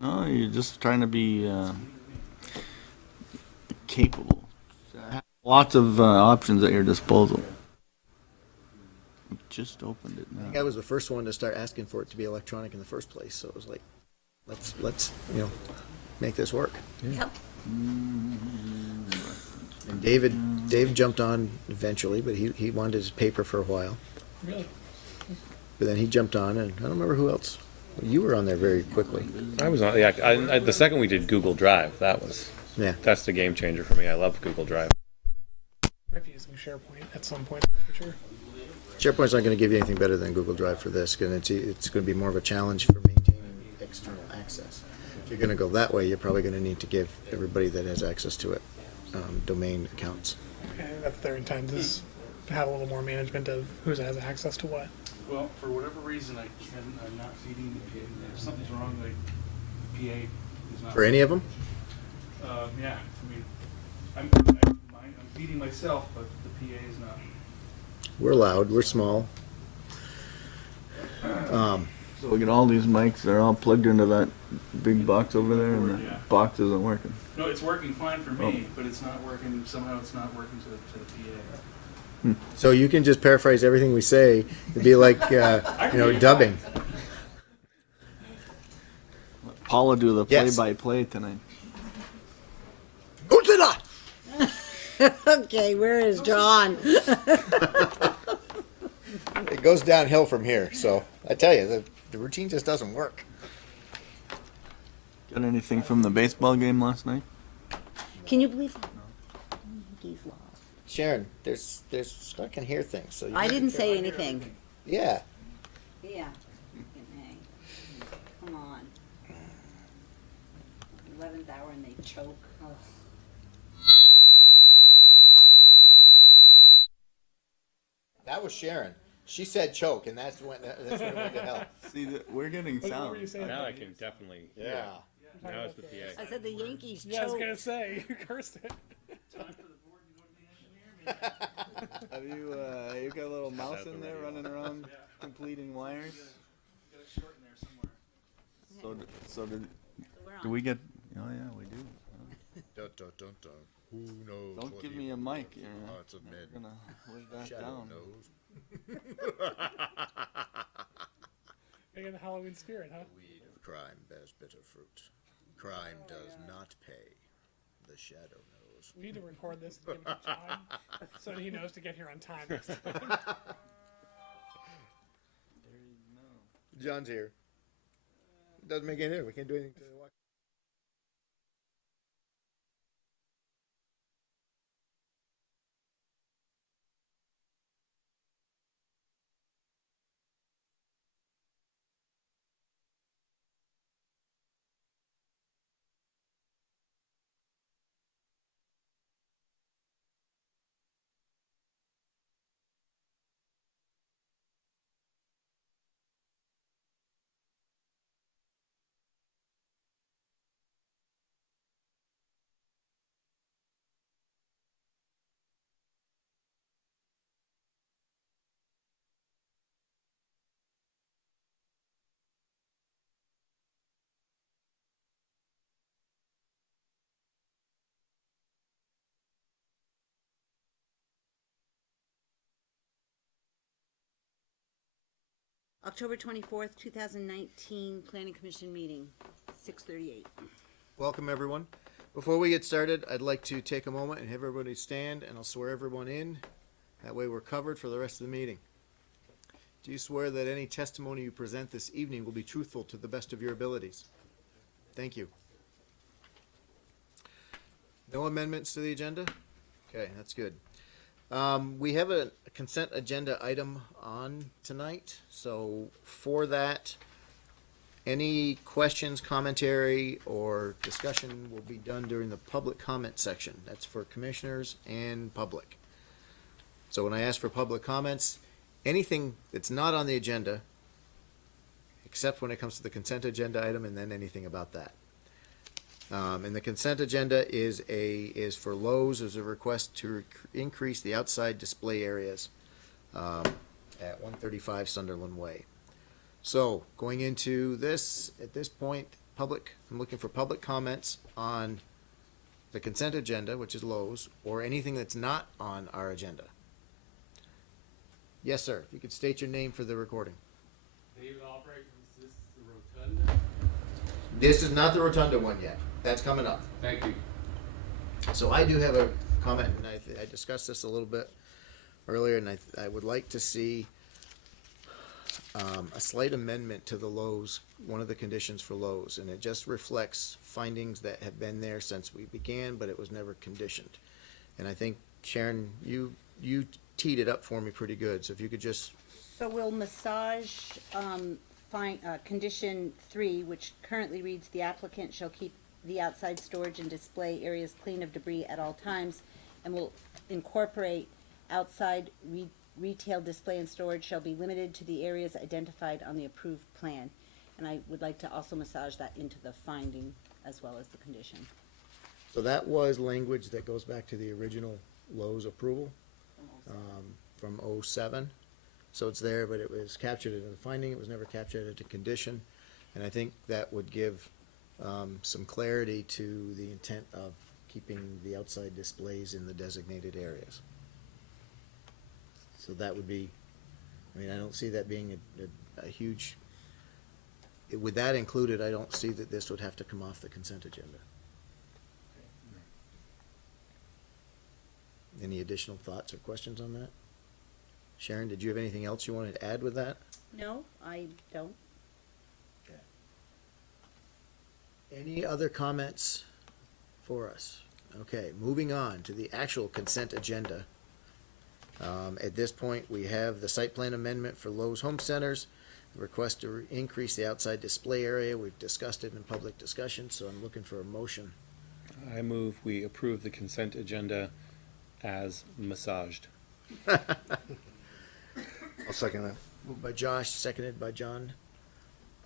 No, you're just trying to be capable. Have lots of options at your disposal. Just opened it I think now. I was the first one to start asking for it to be electronic in the first place. So it was like, let's make this work. Yep. And Dave jumped on eventually, but he wanted his paper for a while. Really? But then he jumped on, and I don't remember who else. You were on there very quickly. I was on. Yeah, the second we did Google Drive, Yeah. that's the game changer for me. I love Google Drive. Might be using SharePoint at some point in the future. SharePoint's not going to give you anything better than Google Drive for this, because it's going to be more of a challenge for maintaining external access. If you're going to go that way, you're probably going to need to give everybody that has access to it domain accounts. Okay, that's their intent is to have a little more management of who has access to what. Well, for whatever reason, I'm not feeding the PA. If something's wrong, like the PA is not. For any of them? Yeah, I mean, I'm feeding myself, but the PA is not. We're loud. We're small. So we get all these mics. They're all plugged into that big box over there, and the Yeah. box isn't working. No, it's working fine for me, but it's not working. Somehow, it's not working to the PA. So you can just paraphrase everything we say to be like, dubbing. Let Paula do the Yes. play-by-play tonight. Utsida! Okay, where is John? It goes downhill from here. So I tell you, the routine just doesn't work. Got anything from the baseball game last night? Can you believe that? He's lost. Sharon, there's Scott can hear things. So I didn't say anything. Yeah. Yeah. Hey. Come on. 11th hour and they choke. Oh. That was Sharon. She said choke, and that's when it went to hell. See, we're getting What sound. were you saying? Now I can definitely. Yeah. Now it's the PA. I said the Yankees Yeah, I was choke. gonna say you cursed it. Time for the board to go to the engineer, maybe. Have you got a little mouse in there running around completing wires? Got a short in there somewhere. Do we get? Oh yeah, we do. Dun, dun, dun, dun. Who knows? Don't what give he me a mic. You're hearts of men. gonna live that Shadow down. knows. Getting the Halloween spirit, huh? Weed of crime bears bitter fruit. Crime does not pay. The shadow knows. We need to record this and give it to John so he knows to get here on time next time. John's here. Doesn't make any difference. We can't do anything to watch. October 24th, 2019, Planning Commission meeting, 6:38. Welcome, everyone. Before we get started, I'd like to take a moment and have everybody stand, and I'll swear everyone in. That way we're covered for the rest of the meeting. Do you swear that any testimony you present this evening will be truthful to the best of your abilities? Thank you. No amendments to the agenda? Okay, that's good. We have a consent agenda item on tonight, so for that, any questions, commentary, or discussion will be done during the public comment section. That's for commissioners and public. So when I ask for public comments, anything that's not on the agenda, except when it comes to the consent agenda item, and then anything about that. And the consent agenda is for Lowe's, is a request to increase the outside display areas at 135 Sunderland Way. So going into this, at this point, I'm looking for public comments on the consent agenda, which is Lowe's, or anything that's not on our agenda. Yes, sir. If you could state your name for the recording. David Albright, is this the rotunda? This is not the rotunda one yet. That's coming up. Thank you. So I do have a comment, and I discussed this a little bit earlier, and I would like to see a slight amendment to the Lowe's, one of the conditions for Lowe's, and it just reflects findings that have been there since we began, but it was never conditioned. And I think, Sharon, you teed it up for me pretty good, so if you could just, So we'll massage, condition 3, which currently reads, the applicant shall keep the outside storage and display areas clean of debris at all times, and will incorporate outside retail display and storage shall be limited to the areas identified on the approved plan. And I would like to also massage that into the finding as well as the condition. so that was language that goes back to the original Lowe's approval from '07. So it's there, but it was captured in the finding, it was never captured into condition. And I think that would give some clarity to the intent of keeping the outside displays in the designated areas. So that would be, I mean, I don't see that being a huge, with that included, I don't see that this would have to come off the consent agenda. Any additional thoughts or questions on that? Sharon, did you have anything else you wanted to add with that? No, I don't. Any other comments for us? Okay, moving on to the actual consent agenda. At this point, we have the site plan amendment for Lowe's Home Centers, the request to increase the outside display area. We've discussed it in public discussion, so I'm looking for a motion. I move we approve the consent agenda as massaged. I'll second that. Moved by Josh, seconded by John.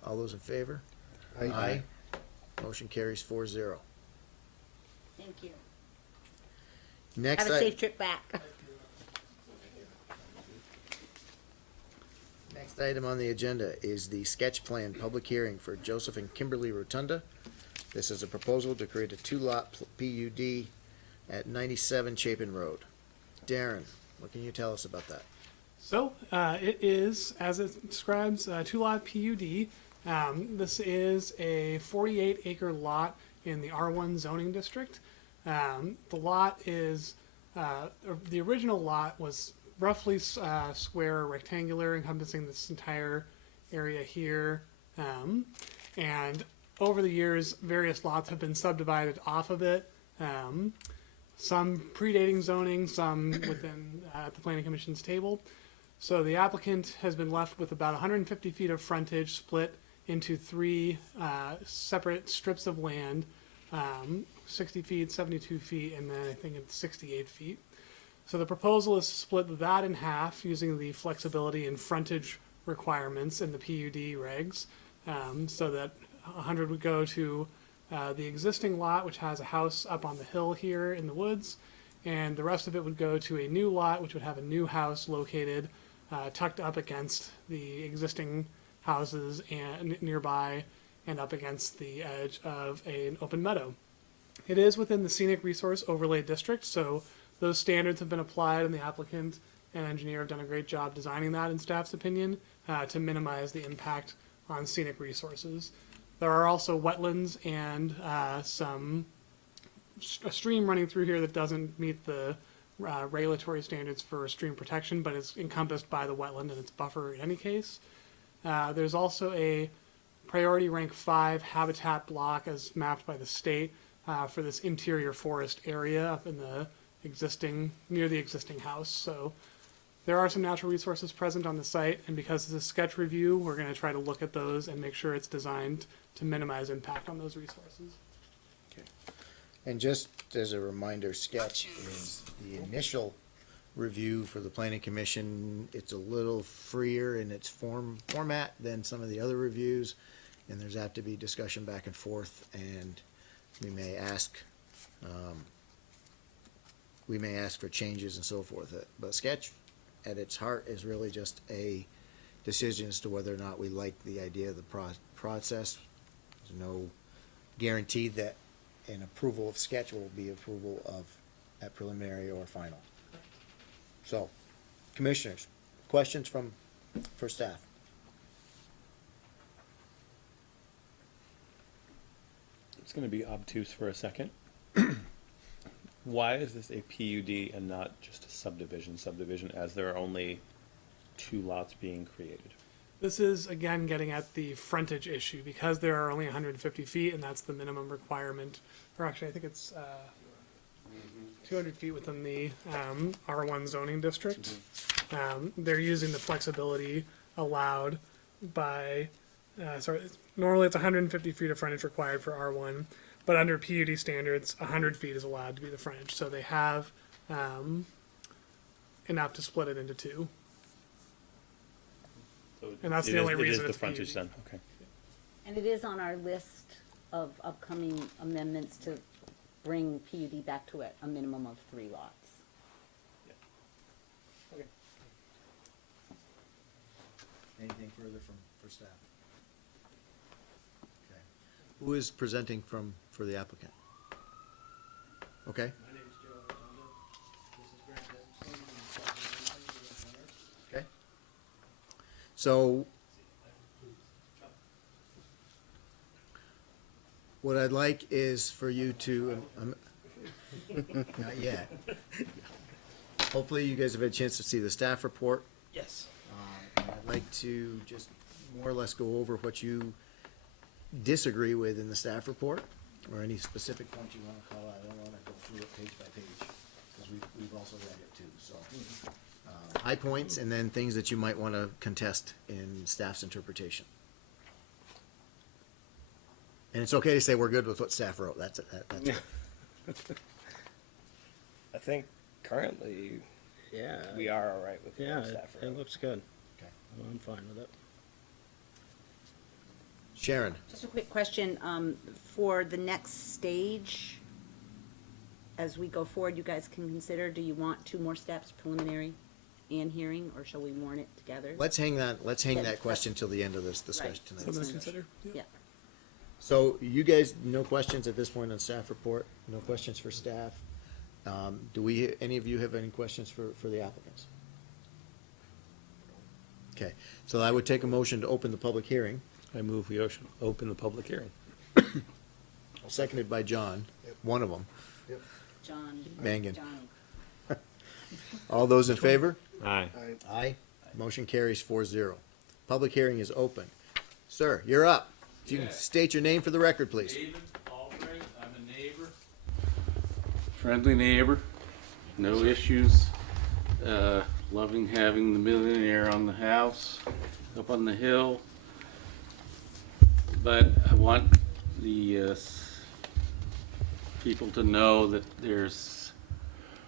All those in favor? Aye. Motion carries 4-0. Thank you. Next, Have a safe trip back. next item on the agenda is the sketch plan public hearing for Joseph and Kimberly Rotunda. This is a proposal to create a two-lot PUD at 97 Chapin Road. Darren, what can you tell us about that? So it is, as it describes, a two-lot PUD. This is a 48-acre lot in the R1 zoning district. The lot is, the original lot was roughly square, rectangular, encompassing this entire area here. And over the years, various lots have been subdivided off of it. Some predating zoning, some within the Planning Commission's table. So the applicant has been left with about 150 feet of frontage split into 3 separate strips of land, 60 feet, 72 feet, and then I think it's 68 feet. So the proposal is to split that in half using the flexibility and frontage requirements in the PUD regs, so that 100 would go to the existing lot, which has a house up on the hill here in the woods, and the rest of it would go to a new lot, which would have a new house located tucked up against the existing houses and nearby and up against the edge of an open meadow. It is within the Scenic Resource Overlay District, so those standards have been applied, and the applicant and engineer have done a great job designing that, in staff's opinion, to minimize the impact on scenic resources. There are also wetlands and a stream running through here that doesn't meet the regulatory standards for stream protection, but is encompassed by the wetland and its buffer in any case. There's also a priority rank 5 habitat block as mapped by the state for this interior forest area up in the near the existing house. So there are some natural resources present on the site, and because it's a sketch review, we're going to try to look at those and make sure it's designed to minimize impact on those resources. And just as a reminder, sketch is the initial review for the planning commission. It's a little freer in its format than some of the other reviews, and there's apt to be discussion back and forth, and we may ask for changes and so forth. But sketch at its heart is really just a decision as to whether or not we like the idea of the process There's no guarantee that an approval of sketch will be approval of at preliminary or final. So, commissioners, questions for staff? It's gonna be obtuse for a second. Why is this a PUD and not just a subdivision, as there are only 2 lots being created? This is, again, getting at the frontage issue, because there are only 150 feet, and that's the minimum requirement, or actually, I think it's 200 feet within the R1 zoning district. They're using the flexibility allowed by, normally it's 150 feet of frontage required for R1, but under PUD standards, 100 feet is allowed to be the frontage, so they have enough to split it into 2. So And that's it the is- only it is reason the it's frontage PUD. then, okay. And it is on our list of upcoming amendments to bring PUD back to a minimum of 3 lots. Anything further for staff? Okay. Who is presenting for the applicant? Okay, My name is Joe Artondo. This is Grant Dickinson. okay. So, what I'd like is for you to, not yet. Hopefully you guys have had a chance to see the staff report. Yes. And I'd like to just more or less go over what you disagree with in the staff report, or any specific points you want to call out. I don't want to go through it page by page, because we've also read it too, so. High points, and then things that you might want to contest in staff's interpretation. And it's okay to say we're good with what staff wrote, that's it, that's it. I think currently Yeah. we are all right with Yeah, what staff it wrote. looks good. Okay. I'm fine with it. Sharon, Just a quick question, for the next stage, as we go forward, you guys can consider, do you want 2 more steps, preliminary and hearing, or shall we warn it together? let's hang Yeah, that question till the end of this discussion Right. tonight. Something to consider. Yeah. So you guys, no questions at this point on staff report? No questions for staff? Any of you have any questions for the applicants? Okay, so I would take a motion to open the public hearing, I move we open the public hearing. seconded by John, one of them. John. Mangan. Johnny. All those in favor? Aye. Aye. Motion carries 4-0. Public hearing is open. Sir, you're up. If you can state your name for the record, please. David Albright, I'm a neighbor. Friendly neighbor, no issues. Loving having the millionaire on the house, up on the hill. But I want the people to know that there's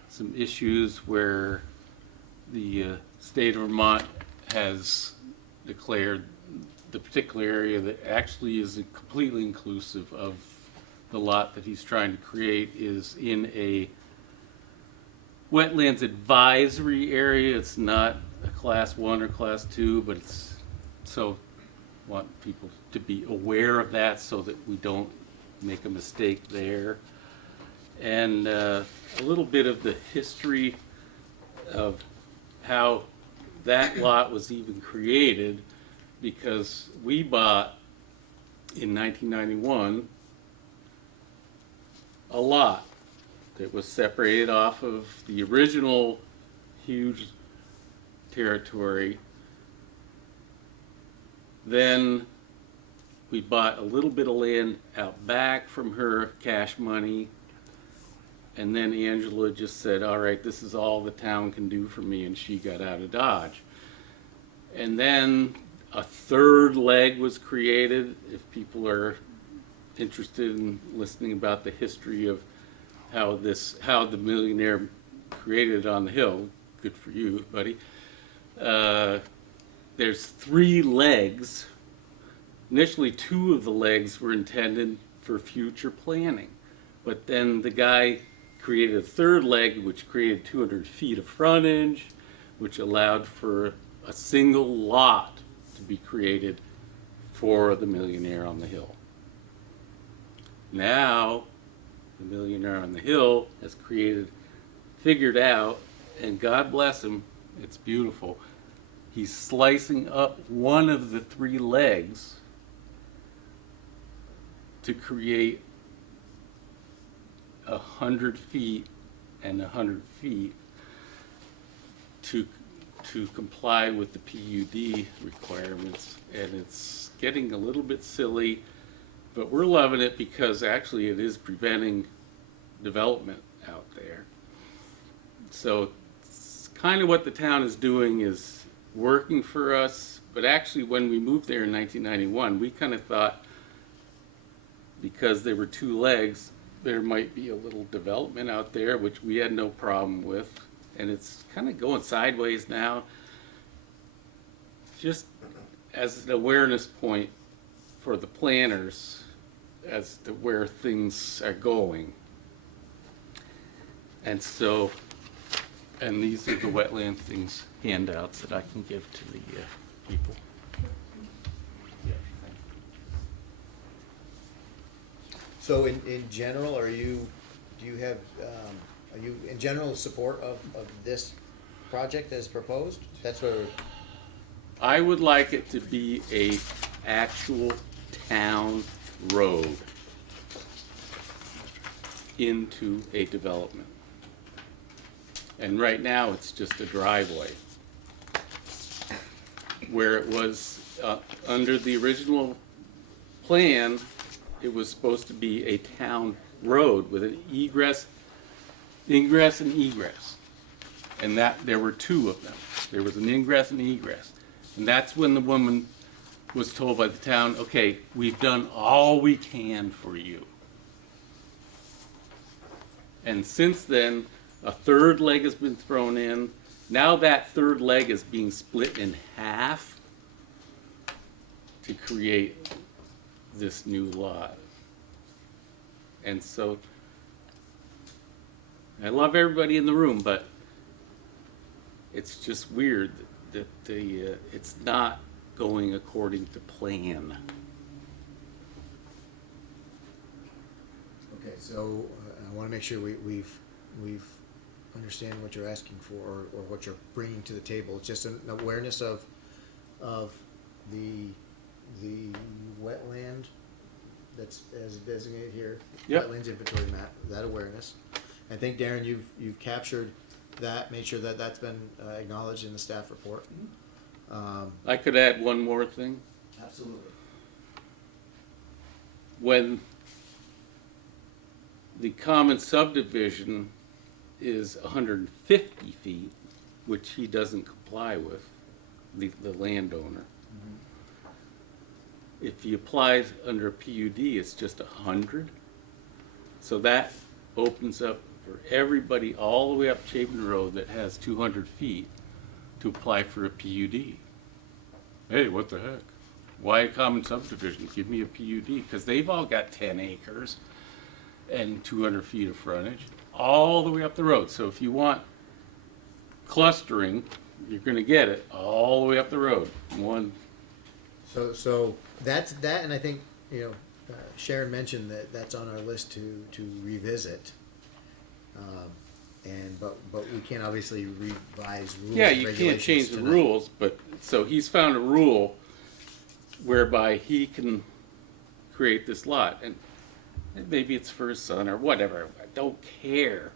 some issues where the state of Vermont has declared the particular area that actually is completely inclusive of the lot that he's trying to create is in a wetlands advisory area. It's not a class 1 or class 2, but it's, so want people to be aware of that so that we don't make a mistake there. And a little bit of the history of how that lot was even created, because we bought in 1991 a lot that was separated off of the original huge territory. Then we bought a little bit of land out back from her cash money. And then Angela just said, all right, this is all the town can do for me, and she got out of Dodge. And then a third leg was created. If people are interested in listening about the history of how the millionaire created it on the hill, good for you, buddy. There's 3 legs. Initially, 2 of the legs were intended for future planning, but then the guy created a third leg, which created 200 feet of frontage, which allowed for a single lot to be created for the millionaire on the hill. Now, the millionaire on the hill has figured out, and God bless him, it's beautiful. He's slicing up one of the 3 legs to create 100 feet and 100 feet to comply with the PUD requirements. And it's getting a little bit silly, but we're loving it because actually it is preventing development out there. So it's kind of what the town is doing is working for us, but actually when we moved there in 1991, we kind of thought because there were 2 legs, there might be a little development out there, which we had no problem with. And it's kind of going sideways now, just as an awareness point for the planners as to where things are going. And so, and these are the wetland things, handouts that I can give to the people. So in general, are you in general support of this project as proposed? That's where, I would like it to be a actual town road into a development. And right now, it's just a driveway. Where it was, under the original plan, it was supposed to be a town road with an ingress and egress. And that, there were 2 of them. There was an ingress and egress. And that's when the woman was told by the town, okay, we've done all we can for you. And since then, a 3rd leg has been thrown in. Now that 3rd leg is being split in half to create this new lot. And so, I love everybody in the room, but it's just weird that it's not going according to plan. okay, so I want to make sure we've understand what you're asking for or what you're bringing to the table. It's just an awareness of the wetland that's as designated here. Yep. Wetlands inventory map, that awareness. I think Darren, you've captured that, made sure that that's been acknowledged in the staff report. I could add one more thing. Absolutely. When the common subdivision is 150 feet, which he doesn't comply with, the landowner. If he applies under a PUD, it's just 100. So that opens up for everybody all the way up Chapin Road that has 200 feet to apply for a PUD. Hey, what the heck? Why a common subdivision? Give me a PUD, because they've all got 10 acres and 200 feet of frontage all the way up the road. So if you want clustering, you're going to get it all the way up the road. So that's that, and I think Sharon mentioned that that's on our list to revisit. But we can't obviously revise rules. Yeah, and you can't regulations change the tonight. rules, but so he's found a rule whereby he can create this lot, and maybe it's for his son or whatever. I don't care.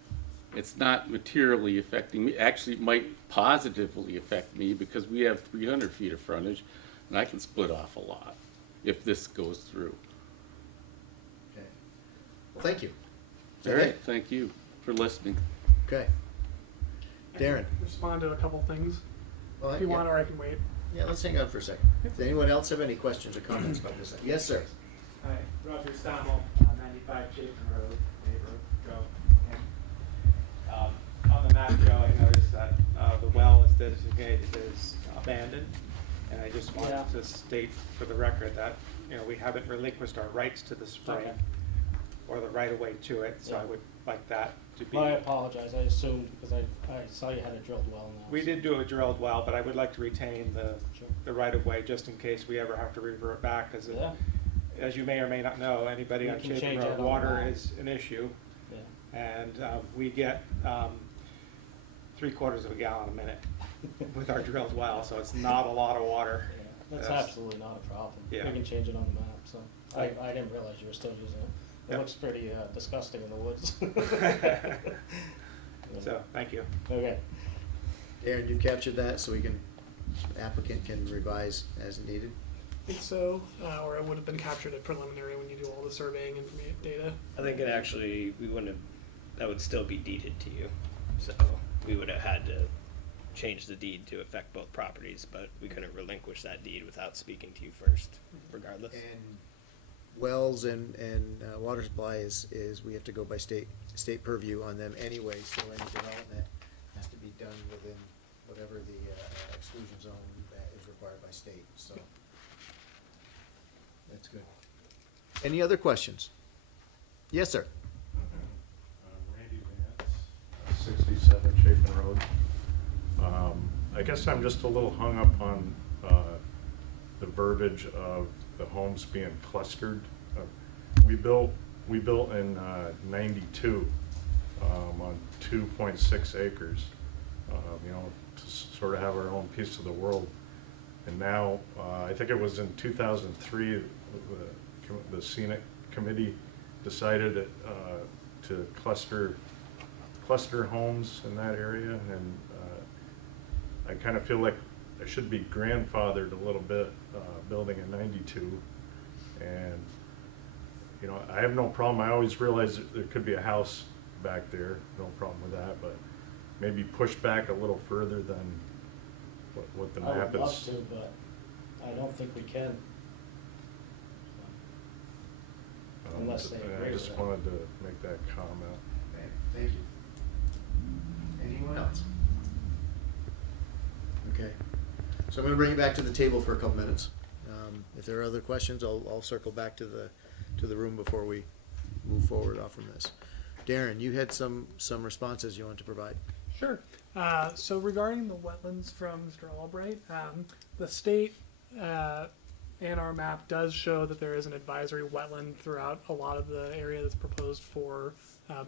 It's not materially affecting me. Actually, it might positively affect me because we have 300 feet of frontage, and I can split off a lot if this goes through. Okay. Well, thank you. Is All that right, it? thank you for listening. Okay. Darren. Respond to a couple things Well, if you yeah. want, or I can wait. Yeah, let's hang on for a second. Does anyone else have any questions or comments about this? Yes, sir. Hi, Roger Stommel, 95 Chapin Road, neighbor, Joe. And, on the map, Joe, I noticed that the well is designated as abandoned, and I just wanted to state for the record that we haven't relinquished our rights to the spring Okay. or the right of way to it. So I would like that to be. Well, I apologize, I assumed, because I saw you had a drilled well now. We did do a drilled well, but I would like to retain Sure. the right of way just in case we ever have to revert back, as Yeah. as you may or may not know, anybody We on can Chapin change Road, that on the water map. is an issue. Yeah. And we get 3/4 of a gallon a minute with our drilled well, so it's not a lot of water. Yeah, that's Yes. absolutely not a problem. Yeah. We can change it on the map, so. I didn't realize you were still using it. It Yep. looks pretty disgusting in the woods. So, thank you. Okay. Darren, you've captured that, so applicant can revise as needed? I think so, or it would have been captured at preliminary when you do all the surveying and data. I think it actually, we wouldn't have, that would still be deeded to you. So we would have had to change the deed to affect both properties, but we couldn't relinquish that deed without speaking to you first, regardless. And wells and water supply is, we have to go by state purview on them anyway, so any development has to be done within whatever the exclusion zone that is required by state, so. That's good. Any other questions? Yes, sir. Randy Vance, 67 Chapin Road. I guess I'm just a little hung up on the verbiage of the homes being clustered. We built in 92 on 2.6 acres, to sort of have our own piece of the world. And now, I think it was in 2003, the scenic committee decided to cluster homes in that area, and I kind of feel like I should be grandfathered a little bit, building in 92. And, I have no problem. I always realize that there could be a house back there, no problem with that, but maybe push back a little further than what the I map would love is. to, but I don't think we can. Unless they agree I with just it. wanted to make that comment. Okay, thank you. Anyone else? Okay, so I'm gonna bring it back to the table for a couple minutes. If there are other questions, I'll circle back to the room before we move forward off from this. Darren, you had some responses you want to provide. Sure. So regarding the wetlands from Mr. Albright, the state and our map does show that there is an advisory wetland throughout a lot of the area that's proposed for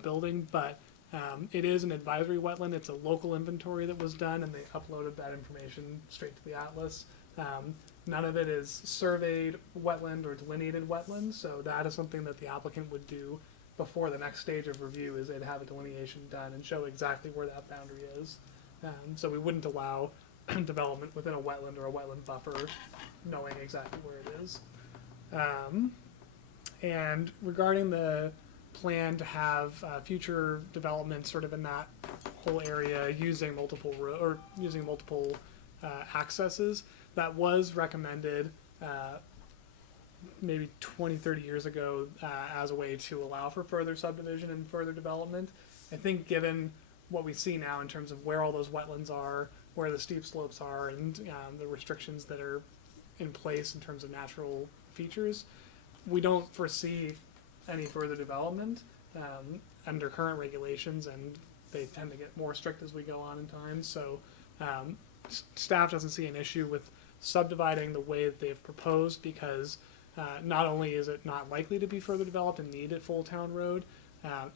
building, but it is an advisory wetland. It's a local inventory that was done, and they uploaded that information straight to the atlas. None of it is surveyed wetland or delineated wetland, so that is something that the applicant would do before the next stage of review, is they'd have a delineation done and show exactly where that boundary is. So we wouldn't allow development within a wetland or a wetland buffer, knowing exactly where it is. And regarding the plan to have future development sort of in that whole area using multiple accesses, that was recommended maybe 20, 30 years ago as a way to allow for further subdivision and further development. I think given what we see now in terms of where all those wetlands are, where the steep slopes are, and the restrictions that are in place in terms of natural features, we don't foresee any further development under current regulations, and they tend to get more strict as we go on in time. So staff doesn't see an issue with subdividing the way that they've proposed, because not only is it not likely to be further developed and need a full town road,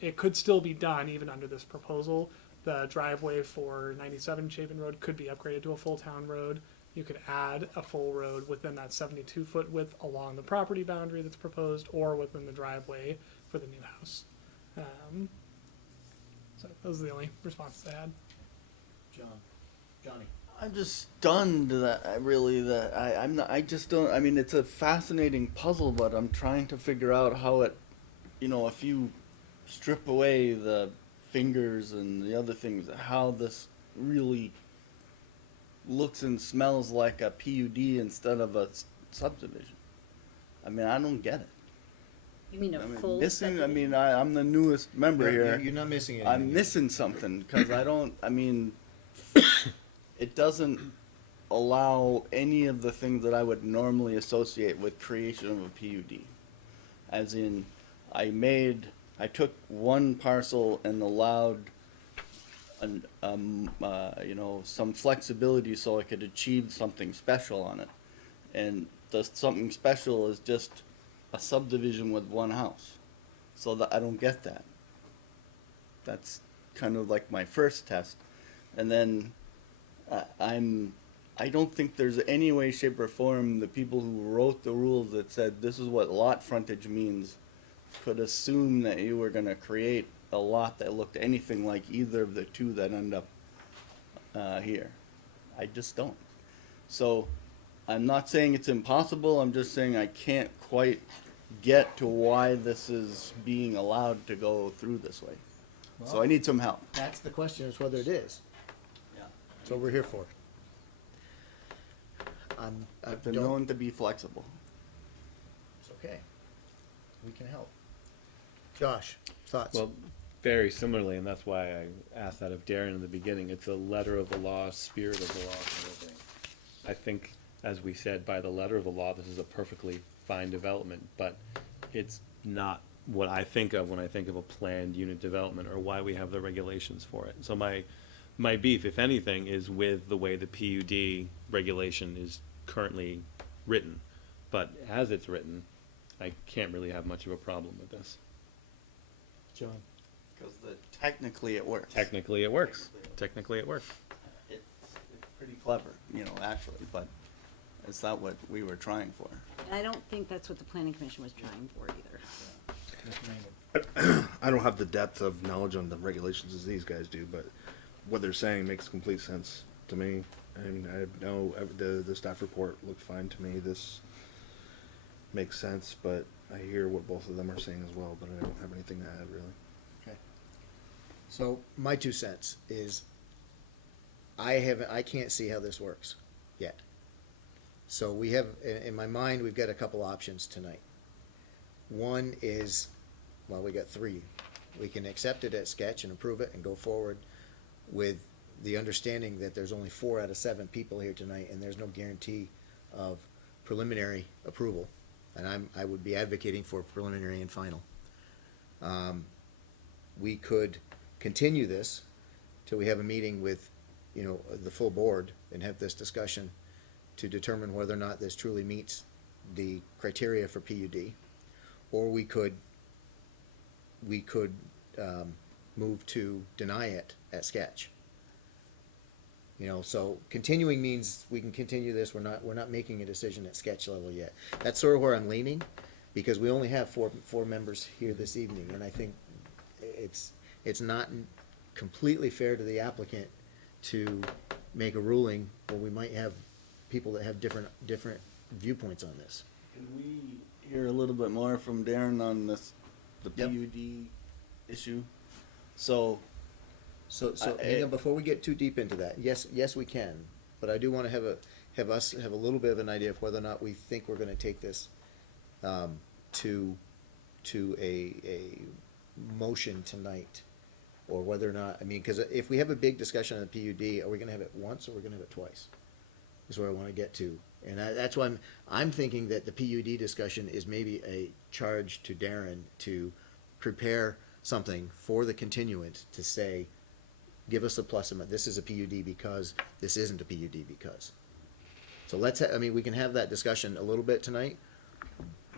it could still be done even under this proposal. The driveway for 97 Chapin Road could be upgraded to a full town road. You could add a full road within that 72-foot width along the property boundary that's proposed, or within the driveway for the new house. So those are the only responses I had. Johnny. I'm just stunned that I'm not, I just don't, I mean, it's a fascinating puzzle, but I'm trying to figure out how it, if you strip away the fingers and the other things, how this really looks and smells like a PUD instead of a subdivision. I mean, I don't get it. You mean a I mean, full missing, I subdivision? mean, I'm the newest member here. You're not missing anything. I'm missing something, because it doesn't allow any of the things that I would normally associate with creation of a PUD. As in, I took one parcel and allowed some flexibility so I could achieve something special on it. And the something special is just a subdivision with one house. So that I don't get that. That's kind of like my first test. And then I don't think there's any way, shape, or form the people who wrote the rules that said this is what lot frontage means could assume that you were going to create a lot that looked anything like either of the two that end up here. I just don't. So I'm not saying it's impossible. I'm just saying I can't quite get to why this is being allowed to go through this way. So I need some help. That's the question, is whether it is. Yeah. That's what we're here for. I I've been don't- known to be flexible. It's okay. We can help. Josh, thoughts? Well, very similarly, and that's why I asked that of Darren in the beginning. It's a letter of the law, spirit of the law kind of thing. I think, as we said, by the letter of the law, this is a perfectly fine development, but it's not what I think of when I think of a planned unit development or why we have the regulations for it. So my beef, if anything, is with the way the PUD regulation is currently written. But as it's written, I can't really have much of a problem with this. John? Because technically it works. Technically, it works. Technically, it works. It's pretty clever, you know, actually, but it's not what we were trying for. And I don't think that's what the planning commission was trying for either. Mr. Mangan? I don't have the depth of knowledge on the regulations as these guys do, but what they're saying makes complete sense to me. I mean, I know the staff report looked fine to me. This makes sense, but I hear what both of them are saying as well, but I don't have anything to add really. Okay. So my 2 cents is I can't see how this works yet. So we have, in my mind, we've got a couple options tonight. One is, well, we got 3. We can accept it at sketch and approve it and go forward with the understanding that there's only 4 out of 7 people here tonight, and there's no guarantee of preliminary approval. And I would be advocating for preliminary and final. We could continue this till we have a meeting with, you know, the full board and have this discussion to determine whether or not this truly meets the criteria for PUD. Or we could move to deny it at sketch. You know, so continuing means we can continue this. We're not making a decision at sketch level yet. That's sort of where I'm leaning, because we only have four members here this evening, and I think it's not completely fair to the applicant to make a ruling where we might have people that have different viewpoints on this. Can we hear a little bit more from Darren on this, the Yep. PUD issue? So, So hang on, before we get too deep into that, yes, we can, but I do want to have a little bit of an idea of whether or not we think we're going to take this to a motion tonight, or whether or not, I mean, because if we have a big discussion on the PUD, are we going to have it once or are we going to have it twice? Is where I want to get to, and that's why I'm thinking that the PUD discussion is maybe a charge to Darren to prepare something for the continuance to say, give us a plus amount. This is a PUD because this isn't a PUD because. So we can have that discussion a little bit tonight.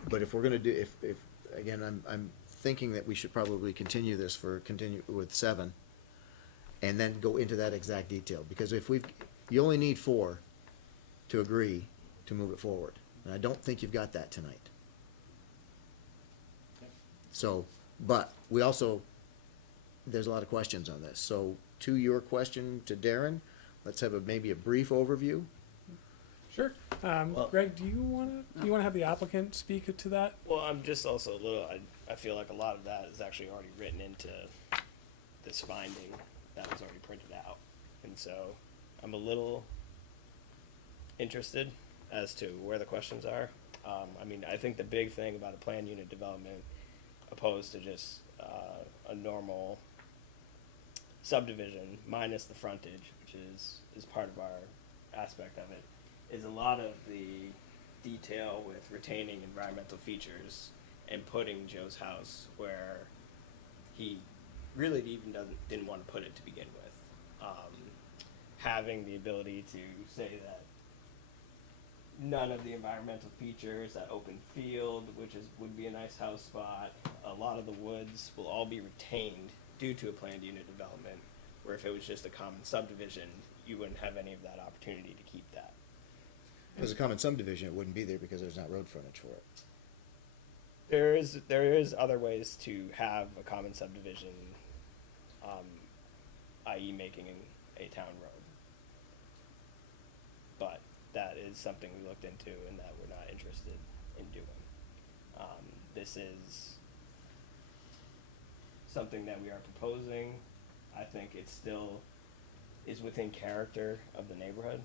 But if we're going to do, if again, I'm thinking that we should probably continue with 7, and then go into that exact detail, because you only need 4 to agree to move it forward, and I don't think you've got that tonight. So, but we also, there's a lot of questions on this. So to your question to Darren, let's have maybe a brief overview. Sure. Greg, do you want to have the applicant speak to that? Well, I'm just also a little, I feel like a lot of that is actually already written into this finding that was already printed out. And so I'm a little interested as to where the questions are. I mean, I think the big thing about a planned unit development opposed to just a normal subdivision minus the frontage, which is part of our aspect of it, is a lot of the detail with retaining environmental features and putting Joe's house where he really even didn't want to put it to begin with. Having the ability to say that none of the environmental features, that open field, would be a nice house spot. A lot of the woods will all be retained due to a planned unit development, where if it was just a common subdivision, you wouldn't have any of that opportunity to keep that. If it was a common subdivision, it wouldn't be there because there's not road frontage for it. There is other ways to have a common subdivision, i.e. making a town road. But that is something we looked into and that we're not interested in doing. This is something that we are proposing. I think it still is within character of the neighborhood,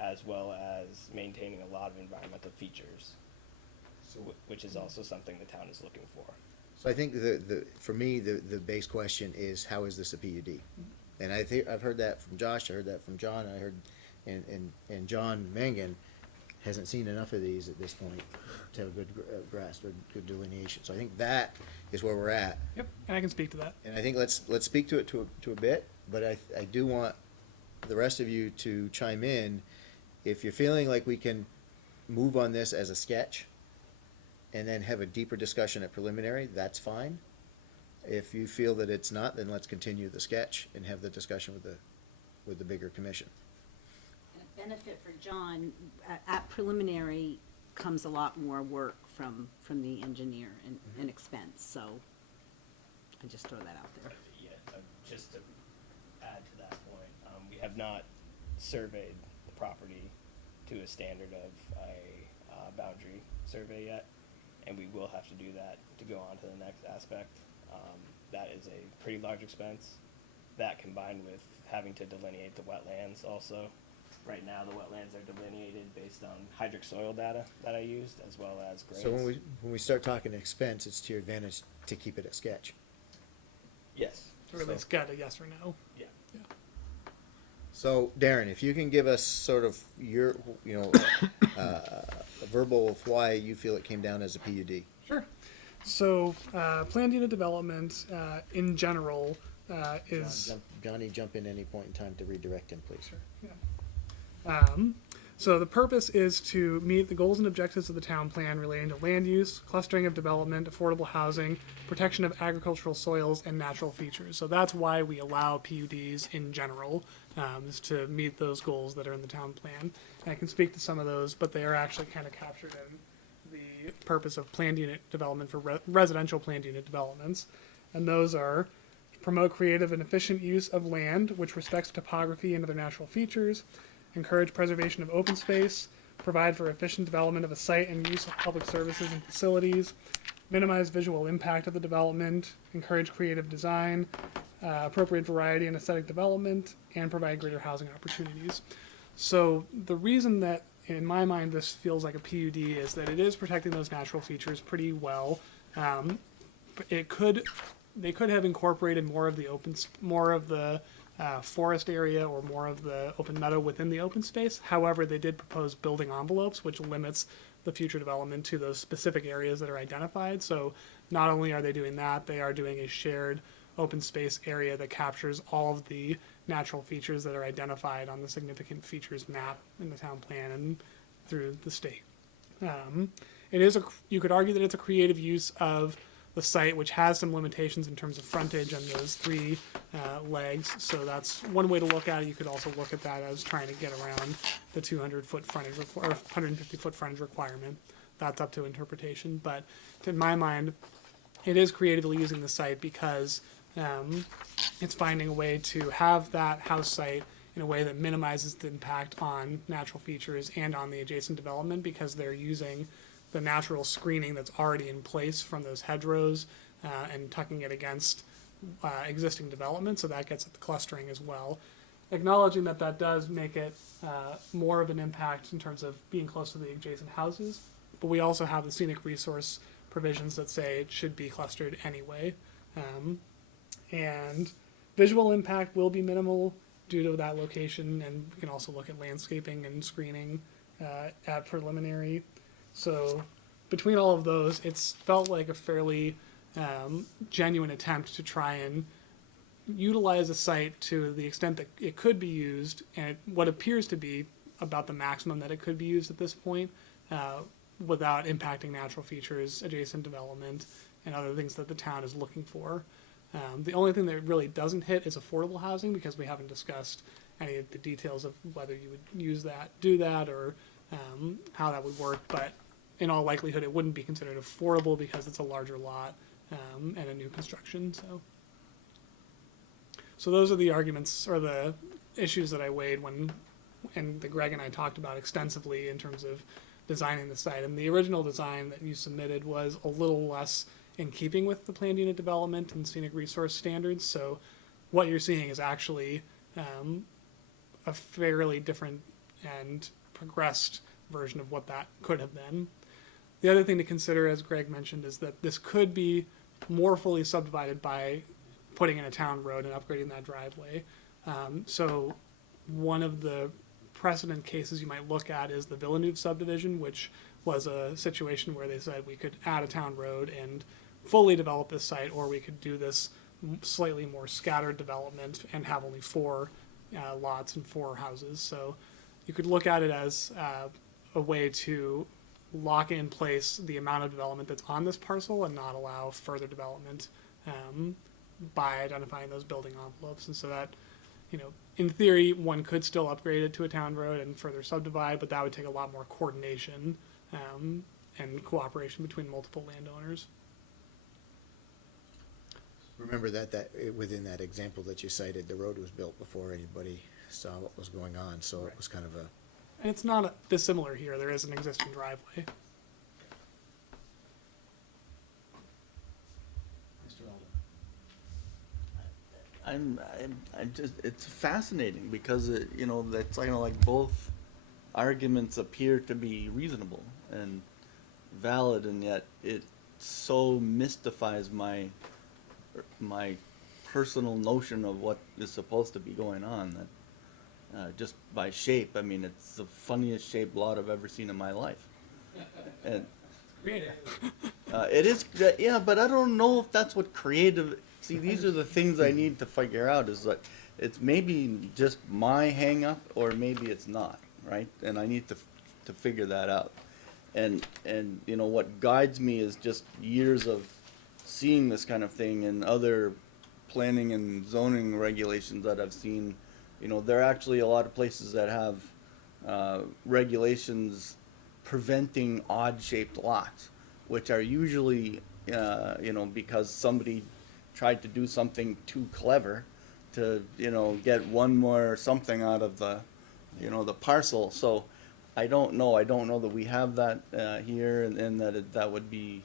as well as maintaining a lot of environmental features, which is also something the town is looking for. So I think for me, the base question is, how is this a PUD? And I've heard that from Josh, I heard that from John, I heard, and John Mangan hasn't seen enough of these at this point to have a good grasp or good delineation. So I think that is where we're at. Yep, and I can speak to that. And I think let's speak to it to a bit, but I do want the rest of you to chime in. If you're feeling like we can move on this as a sketch and then have a deeper discussion at preliminary, that's fine. If you feel that it's not, then let's continue the sketch and have the discussion with the bigger commission. And a benefit for John, at preliminary comes a lot more work from the engineer and expense, so I just throw that out there. Yeah, just to add to that point, we have not surveyed the property to a standard of a boundary survey yet, and we will have to do that to go on to the next aspect. That is a pretty large expense. That combined with having to delineate the wetlands also. Right now, the wetlands are delineated based on hydric soil data that I used, as well as grades. So when we start talking expense, it's to your advantage to keep it a sketch. Yes. Or at least get a yes or no. Yeah. So Darren, if you can give us sort of your, a verbal of why you feel it came down as a PUD. Sure. So, planned unit development, in general, is. Johnny, jump in any point in time to redirect him, please. So the purpose is to meet the goals and objectives of the town plan relating to land use, clustering of development, affordable housing, protection of agricultural soils, and natural features. So that's why we allow PUDs in general, is to meet those goals that are in the town plan. And I can speak to some of those, but they are actually kind of captured in the purpose of planned unit development for residential planned unit developments. And those are promote creative and efficient use of land, which respects topography and other natural features, encourage preservation of open space, provide for efficient development of a site and use of public services and facilities, minimize visual impact of the development, encourage creative design, appropriate variety and aesthetic development, and provide greater housing opportunities. So the reason that, in my mind, this feels like a PUD is that it is protecting those natural features pretty well. They could have incorporated more of the forest area or more of the open meadow within the open space. However, they did propose building envelopes, which limits the future development to those specific areas that are identified. So not only are they doing that, they are doing a shared open space area that captures all of the natural features that are identified on the significant features map in the town plan and through the state. You could argue that it's a creative use of the site, which has some limitations in terms of frontage on those three legs. So that's one way to look at it. You could also look at that as trying to get around the 200-foot frontage or 150-foot frontage requirement. That's up to interpretation. But in my mind, it is creatively using the site because it's finding a way to have that house site in a way that minimizes the impact on natural features and on the adjacent development, because they're using the natural screening that's already in place from those hedgerows and tucking it against existing development, so that gets at the clustering as well. Acknowledging that that does make it more of an impact in terms of being close to the adjacent houses, but we also have the scenic resource provisions that say it should be clustered anyway. And visual impact will be minimal due to that location, and we can also look at landscaping and screening at preliminary. So between all of those, it's felt like a fairly genuine attempt to try and utilize a site to the extent that it could be used, and what appears to be about the maximum that it could be used at this point, without impacting natural features, adjacent development, and other things that the town is looking for. The only thing that it really doesn't hit is affordable housing, because we haven't discussed any of the details of whether you would use that, do that, or how that would work. But in all likelihood, it wouldn't be considered affordable because it's a larger lot and a new construction. So those are the arguments or the issues that I weighed when, and that Greg and I talked about extensively in terms of designing the site. And the original design that you submitted was a little less in keeping with the planned unit development and scenic resource standards. So what you're seeing is actually a fairly different and progressed version of what that could have been. The other thing to consider, as Greg mentioned, is that this could be more fully subdivided by putting in a town road and upgrading that driveway. So one of the precedent cases you might look at is the Villeneuve subdivision, which was a situation where they said we could add a town road and fully develop this site, or we could do this slightly more scattered development and have only 4 lots and 4 houses. So you could look at it as a way to lock in place the amount of development that's on this parcel and not allow further development by identifying those building envelopes. And so that, in theory, one could still upgrade it to a town road and further subdivide, but that would take a lot more coordination and cooperation between multiple landowners. Remember that within that example that you cited, the road was built before anybody saw what was going on, so it was kind of a... And it's not dissimilar here. There is an existing driveway. Mr. Alden. I'm just, it's fascinating because that's kind of like both arguments appear to be reasonable and valid, and yet it so mystifies my personal notion of what is supposed to be going on that just by shape, I mean, it's the funniest shaped lot I've ever seen in my life. And Creative. it is, yeah, but I don't know if that's what creative. See, these are the things I need to figure out. Is like it's maybe just my hang up, or maybe it's not, right? And I need to figure that out. And what guides me is just years of seeing this kind of thing in other planning and zoning regulations that I've seen. There are actually a lot of places that have regulations preventing odd-shaped lots, which are usually, because somebody tried to do something too clever to, get one more something out of the, the parcel. So I don't know. I don't know that we have that here, and that that would be,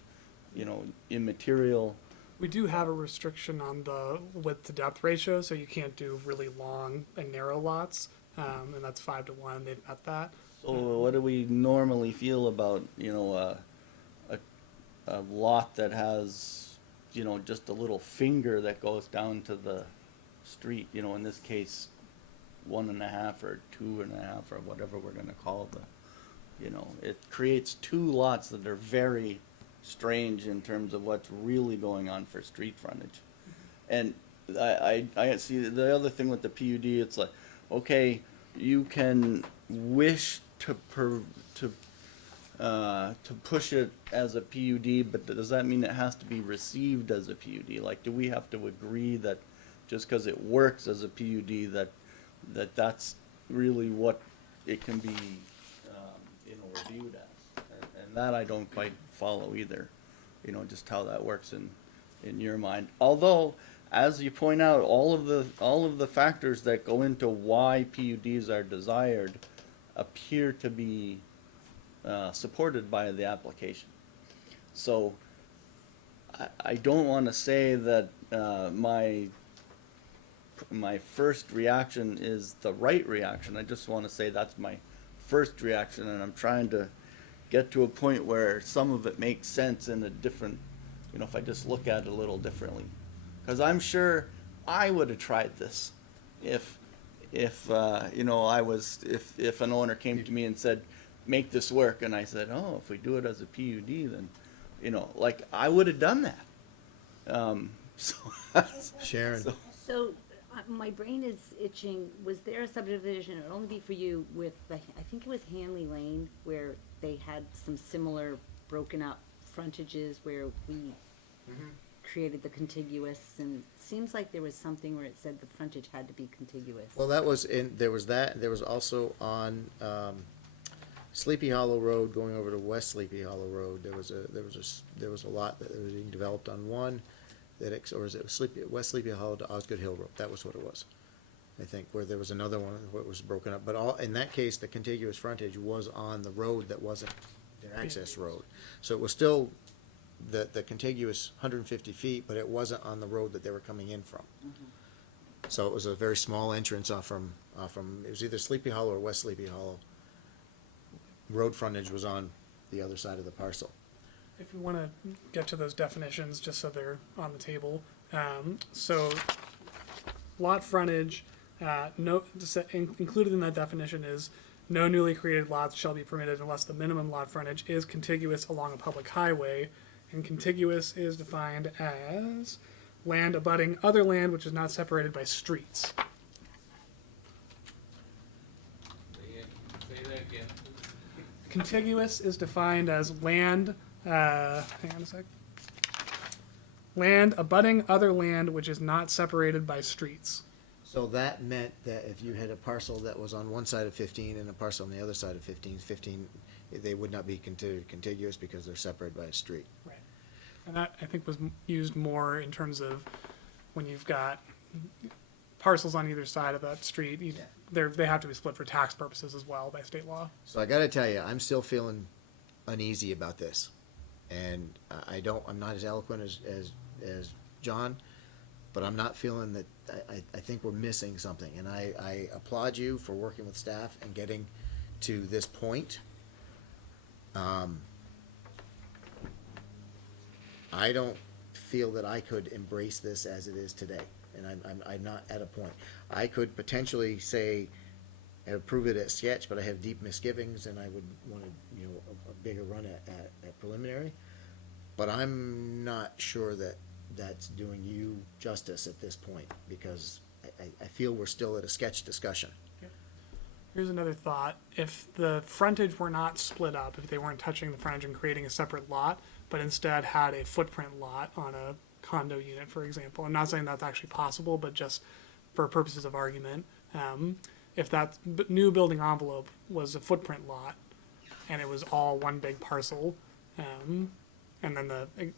immaterial. We do have a restriction on the width to depth ratio, so you can't do really long and narrow lots, and that's 5 to 1. They've met that. So what do we normally feel about, a lot that has, just a little finger that goes down to the street, in this case, 1.5 or 2.5 or whatever we're gonna call it creates 2 lots that are very strange in terms of what's really going on for street frontage. And I see the other thing with the PUD, it's like, okay, you can wish to push it as a PUD, but does that mean it has to be received as a PUD? Like, do we have to agree that just because it works as a PUD that's really what it can be reviewed as? And that I don't quite follow either, just how that works in your mind. Although, as you point out, all of the factors that go into why PUDs are desired appear to be supported by the application. So I don't want to say that my first reaction is the right reaction. I just want to say that's my first reaction, and I'm trying to get to a point where some of it makes sense in a different, if I just look at it a little differently. Because I'm sure I would have tried this if an owner came to me and said, make this work, and I said, oh, if we do it as a PUD, then, I would have done that. Sharon. So My brain is itching. Was there a subdivision, it would only be for you, with the, I think it was Hanley Lane, where they had some similar broken up frontages where we created the contiguous, and seems like there was something where it said the frontage had to be contiguous. Well, that was there was that, there was also on, Sleepy Hollow Road going over to West Sleepy Hollow Road, there was a lot that was being developed on one, or is it West Sleepy Hollow to Osgood Hill Road, that was what it was. I think, where there was another one where it was broken up, but in that case, the contiguous frontage was on the road that wasn't the access road. So it was still the contiguous 150 feet, but it wasn't on the road that they were coming in from. So it was a very small entrance off from, it was either Sleepy Hollow or West Sleepy Hollow. Road frontage was on the other side of the parcel. If you want to get to those definitions, just so they're on the table. So, lot frontage, included in that definition is no newly created lots shall be permitted unless the minimum lot frontage is contiguous along a public highway. And contiguous is defined as land abutting other land which is not separated by streets. Say that again. Contiguous is defined as land, hang on a sec. Land abutting other land which is not separated by streets. So that meant that if you had a parcel that was on one side of 15 and a parcel on the other side of 15, they would not be considered contiguous because they're separated by a street. Right. And that, I think, was used more in terms of when you've got parcels on either side of that street, they have to be split for tax purposes as well by state law. So I gotta tell you, I'm still feeling uneasy about this. And I'm not as eloquent as John, but I'm not feeling that, I think we're missing something. And I applaud you for working with staff and getting to this point. I don't feel that I could embrace this as it is today, and I'm not at a point. I could potentially say, approve it at sketch, but I have deep misgivings, and I would want a bigger run at preliminary. But I'm not sure that that's doing you justice at this point, because I feel we're still at a sketch discussion. Here's another thought. If the frontage were not split up, if they weren't touching the frontage and creating a separate lot, but instead had a footprint lot on a condo unit, for example, I'm not saying that's actually possible, but just for purposes of argument, if that new building envelope was a footprint lot and it was all one big parcel, and then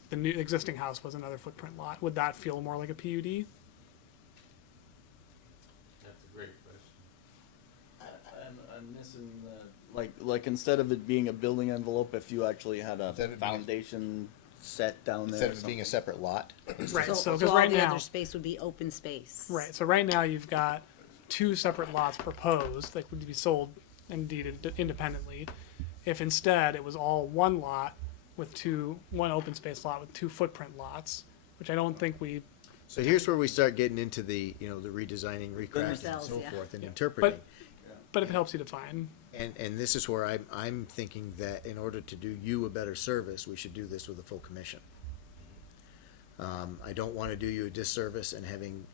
the new existing house was another footprint lot, would that feel more like a PUD? That's a great question. I'm missing the, like instead of it being a building envelope, if you actually had a Instead of being a- foundation set down there. Instead or of being a something. separate lot. Right. So, So because all right the now, other space would be open space. right. So right now you've got two separate lots proposed that would be sold and deeded independently. If instead it was all one lot with one open space lot with two footprint lots, which I don't think we. So here's where we start getting into the redesigning, recrafting, and Cells, so yeah. forth, and Yeah. interpreting. But if it helps you define. And this is where I'm thinking that in order to do you a better service, we should do this with a full commission. I don't want to do you a disservice and having,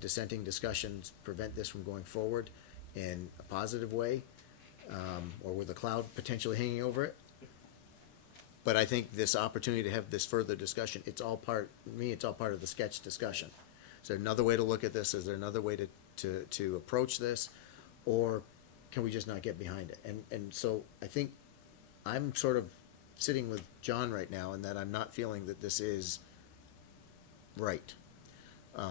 dissenting discussions prevent this from going forward in a positive way, or with a cloud potentially hanging over it. But I think this opportunity to have this further discussion, it's all part of the sketch discussion. Is there another way to look at this? Is there another way to approach this? Or can we just not get behind it? And so I think I'm sort of sitting with John right now in that I'm not feeling that this is right. They've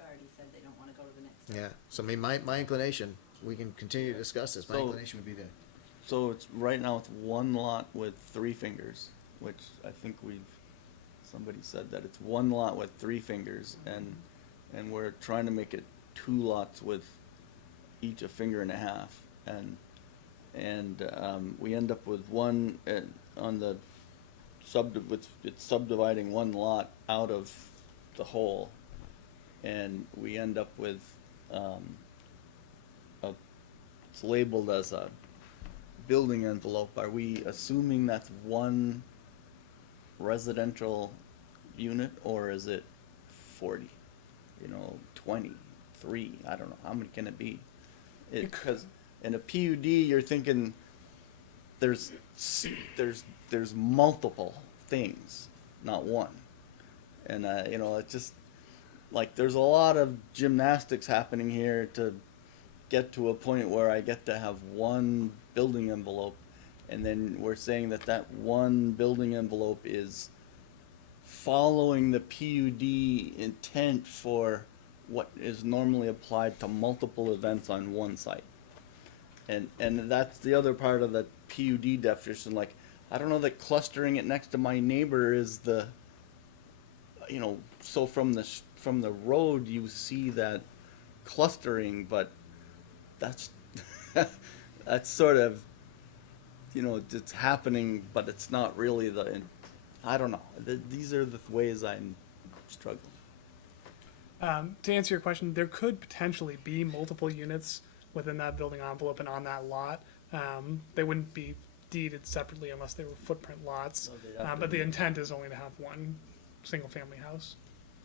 already said they don't want to go to the next step. Yeah, so I mean, my inclination, we can continue to discuss this, my So- inclination would be to, So it's right now it's one lot with 3 fingers, which I think somebody said that it's one lot with 3 fingers, and we're trying to make it 2 lots with each a finger and a half, and we end up with one on the it's subdividing one lot out of the whole, and we end up with it's labeled as a building envelope. Are we assuming that's one residential unit, or is it 40, 23, I don't know, how many can it be? Because in a PUD, you're thinking there's multiple things, not one. And, it's just, like, there's a lot of gymnastics happening here to get to a point where I get to have one building envelope, and then we're saying that one building envelope is following the PUD intent for what is normally applied to multiple events on one site. And that's the other part of the PUD definition. Like, I don't know that clustering it next to my neighbor is the, so from the road you see that clustering, but that's that's sort of, it's happening, but it's not really I don't know. These are the ways I'm struggling. To answer your question, there could potentially be multiple units within that building envelope and on that lot. They wouldn't be deeded separately unless they were footprint lots. But the intent is only to have one single-family house.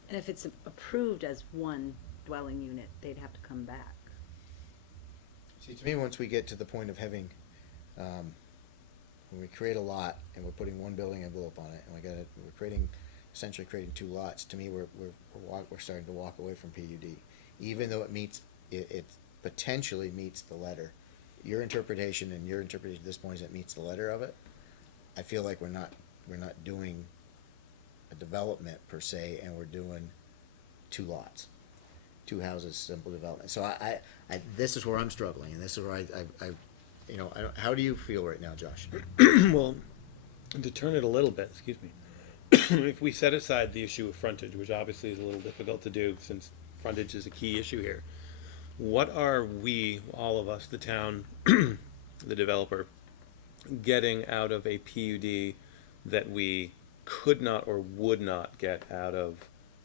And if it's approved as one dwelling unit, they'd have to come back. See, to me, once we get to the point of having, when we create a lot and we're putting one building envelope on it, and we're essentially creating two lots. To me, we're starting to walk away from PUD, even though it potentially meets the letter. Your interpretation at this point is it meets the letter of it. I feel like we're not doing a development per se, and we're doing two lots, two houses, simple development. So I this is where I'm struggling, and this is where how do you feel right now, Josh? Well, to turn it a little bit, excuse me, if we set aside the issue of frontage, which obviously is a little difficult to do since frontage is a key issue here, what are we, all of us, the town, the developer, getting out of a PUD that we could not or would not get out of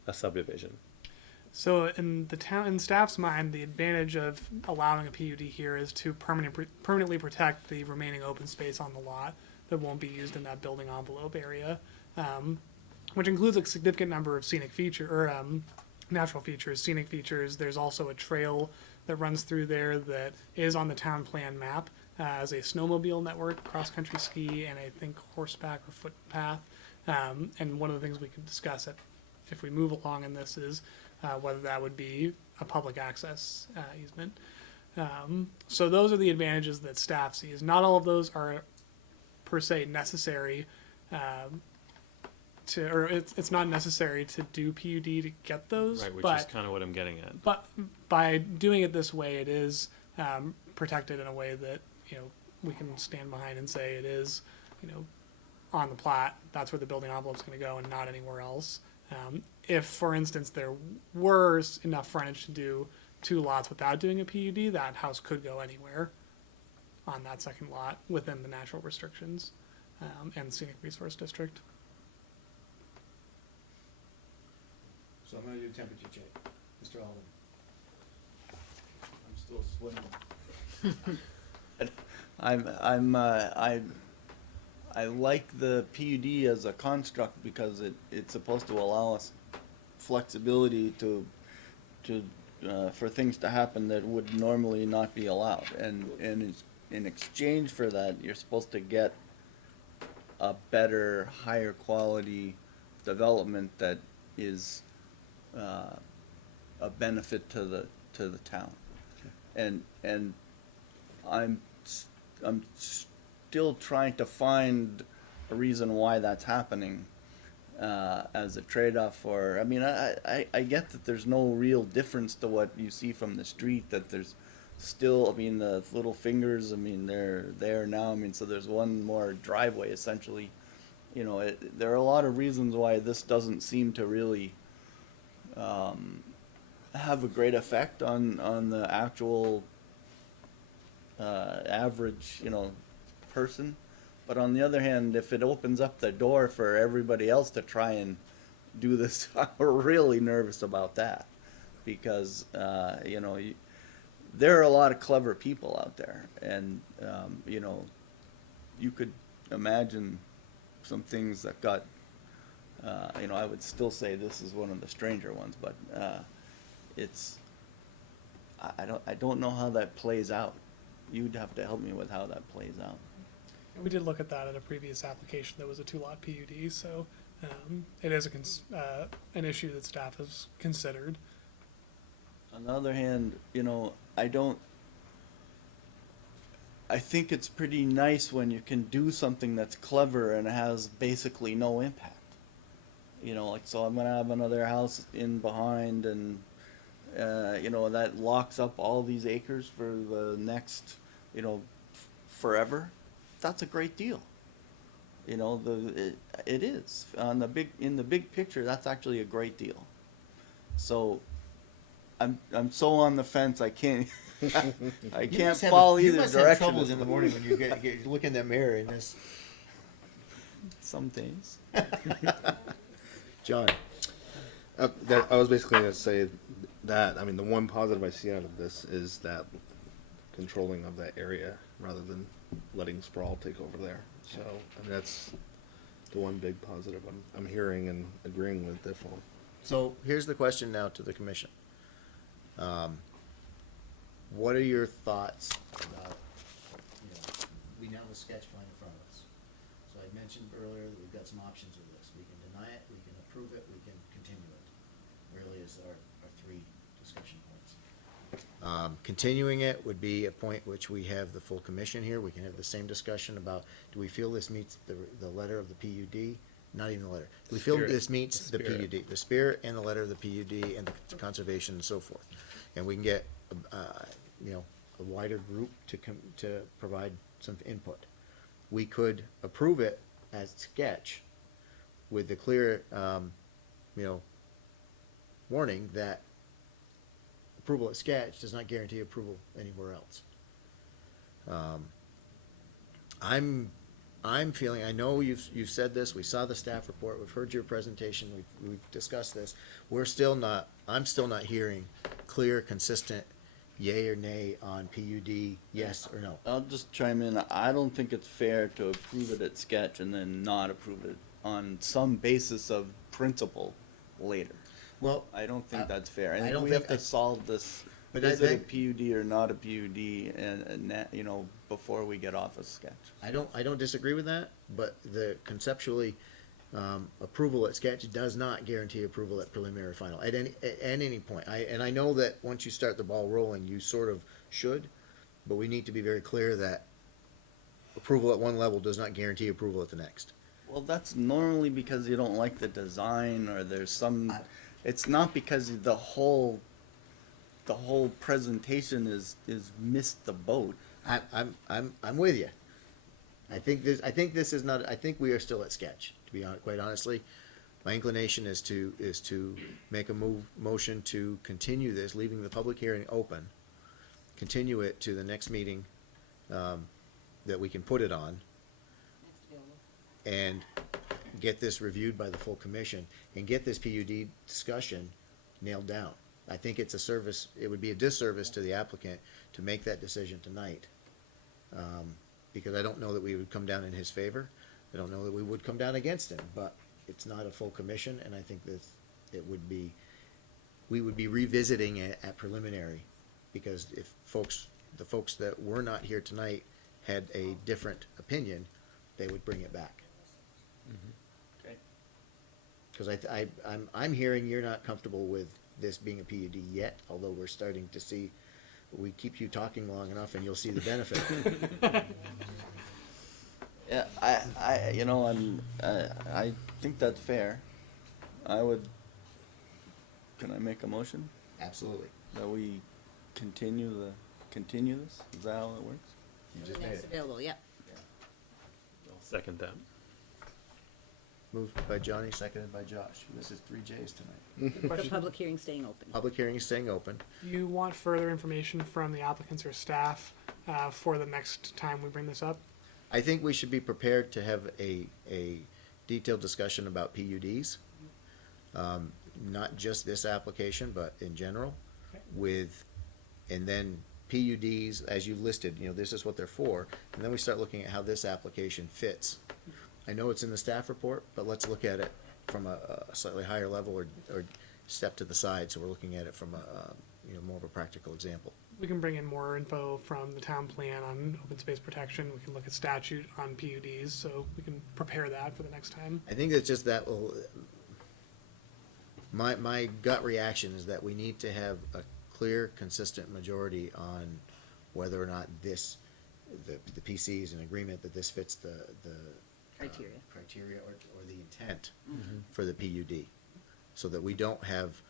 a subdivision? So in the town, in staff's mind, the advantage of allowing a PUD here is to permanently protect the remaining open space on the lot that won't be used in that building envelope area, which includes a significant number of natural features, scenic features. There's also a trail that runs through there that is on the town plan map as a snowmobile network, cross-country ski, and I think horseback or footpath. And one of the things we could discuss if we move along in this is whether that would be a public access easement. So those are the advantages that staff sees. Not all of those are per se necessary it's not necessary to do PUD to get those. Right, which is kind of what I'm getting at. But by doing it this way, it is protected in a way that we can stand behind and say it is on the plat. That's where the building envelope is going to go, and not anywhere else. If, for instance, there were enough frontage to do two lots without doing a PUD, that house could go anywhere on that second lot within the natural restrictions and scenic resource district. So I'm going to do temperature check. Mr. Alden. I'm still swimming. I like the PUD as a construct because it's supposed to allow us flexibility for things to happen that would normally not be allowed, and in exchange for that, you're supposed to get a better, higher quality development that is a benefit to the town. Okay. And I'm still trying to find a reason why that's happening as a trade-off for, I get that there's no real difference to what you see from the street, that there's still, the little fingers, they're there now, so there's one more driveway essentially. There are a lot of reasons why this doesn't seem to really have a great effect on the actual average, person. But on the other hand, if it opens up the door for everybody else to try and do this, I'm really nervous about that, because there are a lot of clever people out there, and you could imagine some things that got You know, I would still say this is one of the stranger ones, but it's, I don't know how that plays out. You'd have to help me with how that plays out. And we did look at that at a previous application that was a 2-lot PUD, so it is an issue that staff has considered. On the other hand, you know, I think it's pretty nice when you can do something that's clever and has basically no impact. You know, like, so I'm gonna have another house in behind, and you know, that locks up all these acres for the next, you know, forever. That's a great deal. You know, it is in the big picture. That's actually a great deal. So, I'm so on the fence. I can't I can't follow you either must direction. have troubles in the morning when you look in that mirror and this. Some days. John, I was basically going to say that. I mean, the one positive I see out of this is that controlling of that area rather than letting sprawl take over there. So, I mean, that's the one big positive I'm hearing and agreeing with, definitely. so here's the question now to the commission. What are your thoughts about, you know, we now have a sketch plan in front of us. So I mentioned earlier that we've got some options with this. We can deny it, we can approve it, we can continue it. Really is our three discussion points. Continuing it would be a point which we have the full commission here. We can have the same discussion about, do we feel this meets the letter of the PUD? Not even the letter. Do we feel Spirit. this meets the Spirit. PUD? The spirit and the letter of the PUD and the conservation and so forth. And we can get, you know, a wider group to provide some input. We could approve it as sketch with the clear, you know, warning that approval at sketch does not guarantee approval anywhere else. I'm feeling, I know you've said this, we saw the staff report, we've heard your presentation, we've discussed this. I'm still not hearing clear, consistent yay or nay on PUD, yes or no. I'll just chime in. I don't think it's fair to approve it at sketch and then not approve it on some basis of principle later. Well, I don't think that's fair. I I think don't we think have to solve this. But Is I it a think- PUD or not a PUD, and that, you know, before we get off a sketch. I don't disagree with that, but the conceptually, approval at sketch does not guarantee approval at preliminary final at any point. I know that once you start the ball rolling, you sort of should, but we need to be very clear that approval at one level does not guarantee approval at the next. Well, that's normally because you don't like the design, or there's some. It's not because the whole presentation is missed the boat. I'm with you. I think this is not. I think we are still at sketch. To be honest, quite honestly, my inclination is to make a motion to continue this, leaving the public hearing open. Continue it to the next meeting that we can put it on, and get this reviewed by the full commission and get this PUD discussion nailed down. I think it's a service. It would be a disservice to the applicant to make that decision tonight. Because I don't know that we would come down in his favor. I don't know that we would come down against him, but it's not a full commission, and I think that we would be revisiting it at preliminary, because if the folks that were not here tonight had a different opinion, they would bring it back. Okay. Because I'm hearing you're not comfortable with this being a PUD yet, although we're starting to see. We keep you talking long enough, and you'll see the benefit. Yeah, I think that's fair. Can I make a motion Absolutely. that we continue this? Is that how it works? You just made Next it. available, yep. I'll second that. Moved by Johnny, seconded by Josh. This is 3 J's tonight. The Question, public hearing staying open. Public hearing is staying open. you want further information from the applicants or staff for the next time we bring this up? I think we should be prepared to have a detailed discussion about PUDs. Not just this application, but in general, and then PUDs, as you listed, this is what they're for, and then we start looking at how this application fits. I know it's in the staff report, but let's look at it from a slightly higher level or step to the side, so we're looking at it from a, more of a practical example. We can bring in more info from the town plan on open space protection. We can look at statute on PUDs, so we can prepare that for the next time. I think it's just that will, my gut reaction is that we need to have a clear, consistent majority on whether or not the PC is in agreement that this fits the criteria or the intent for the PUD, so that we don't have,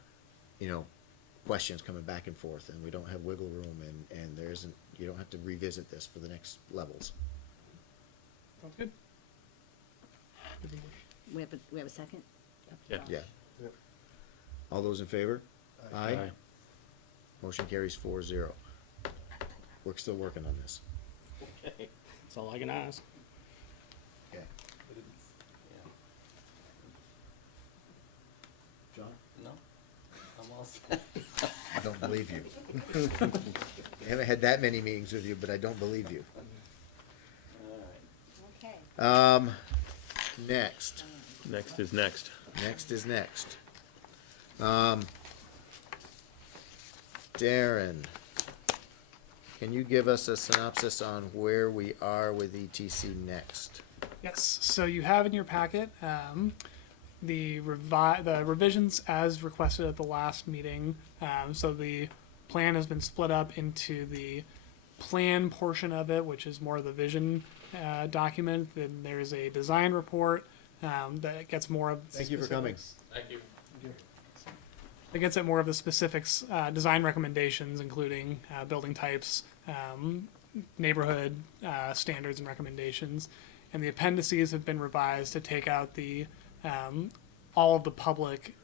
questions coming back and forth, and we don't have wiggle room, and there isn't, you don't have to revisit this for the next levels. Sounds good. We have a second? Yeah. Yeah. All those in favor? Aye. Motion carries 4-0. We're still working on this. Okay, that's all I can ask. Okay. John? No, I'm all set. I don't believe you. I haven't had that many meetings with you, but I don't believe you. Okay. Next. Next is next. Next is next. Darren, can you give us a synopsis on where we are with ETC next? Yes, so you have in your packet the revisions as requested at the last meeting. So the plan has been split up into the plan portion of it, which is more of the vision document. Then there's a design report that gets more of. Thank you for coming. Thank you. It gets at more of the specifics, design recommendations, including building types, neighborhood standards and recommendations. And the appendices have been revised to take out the all of the public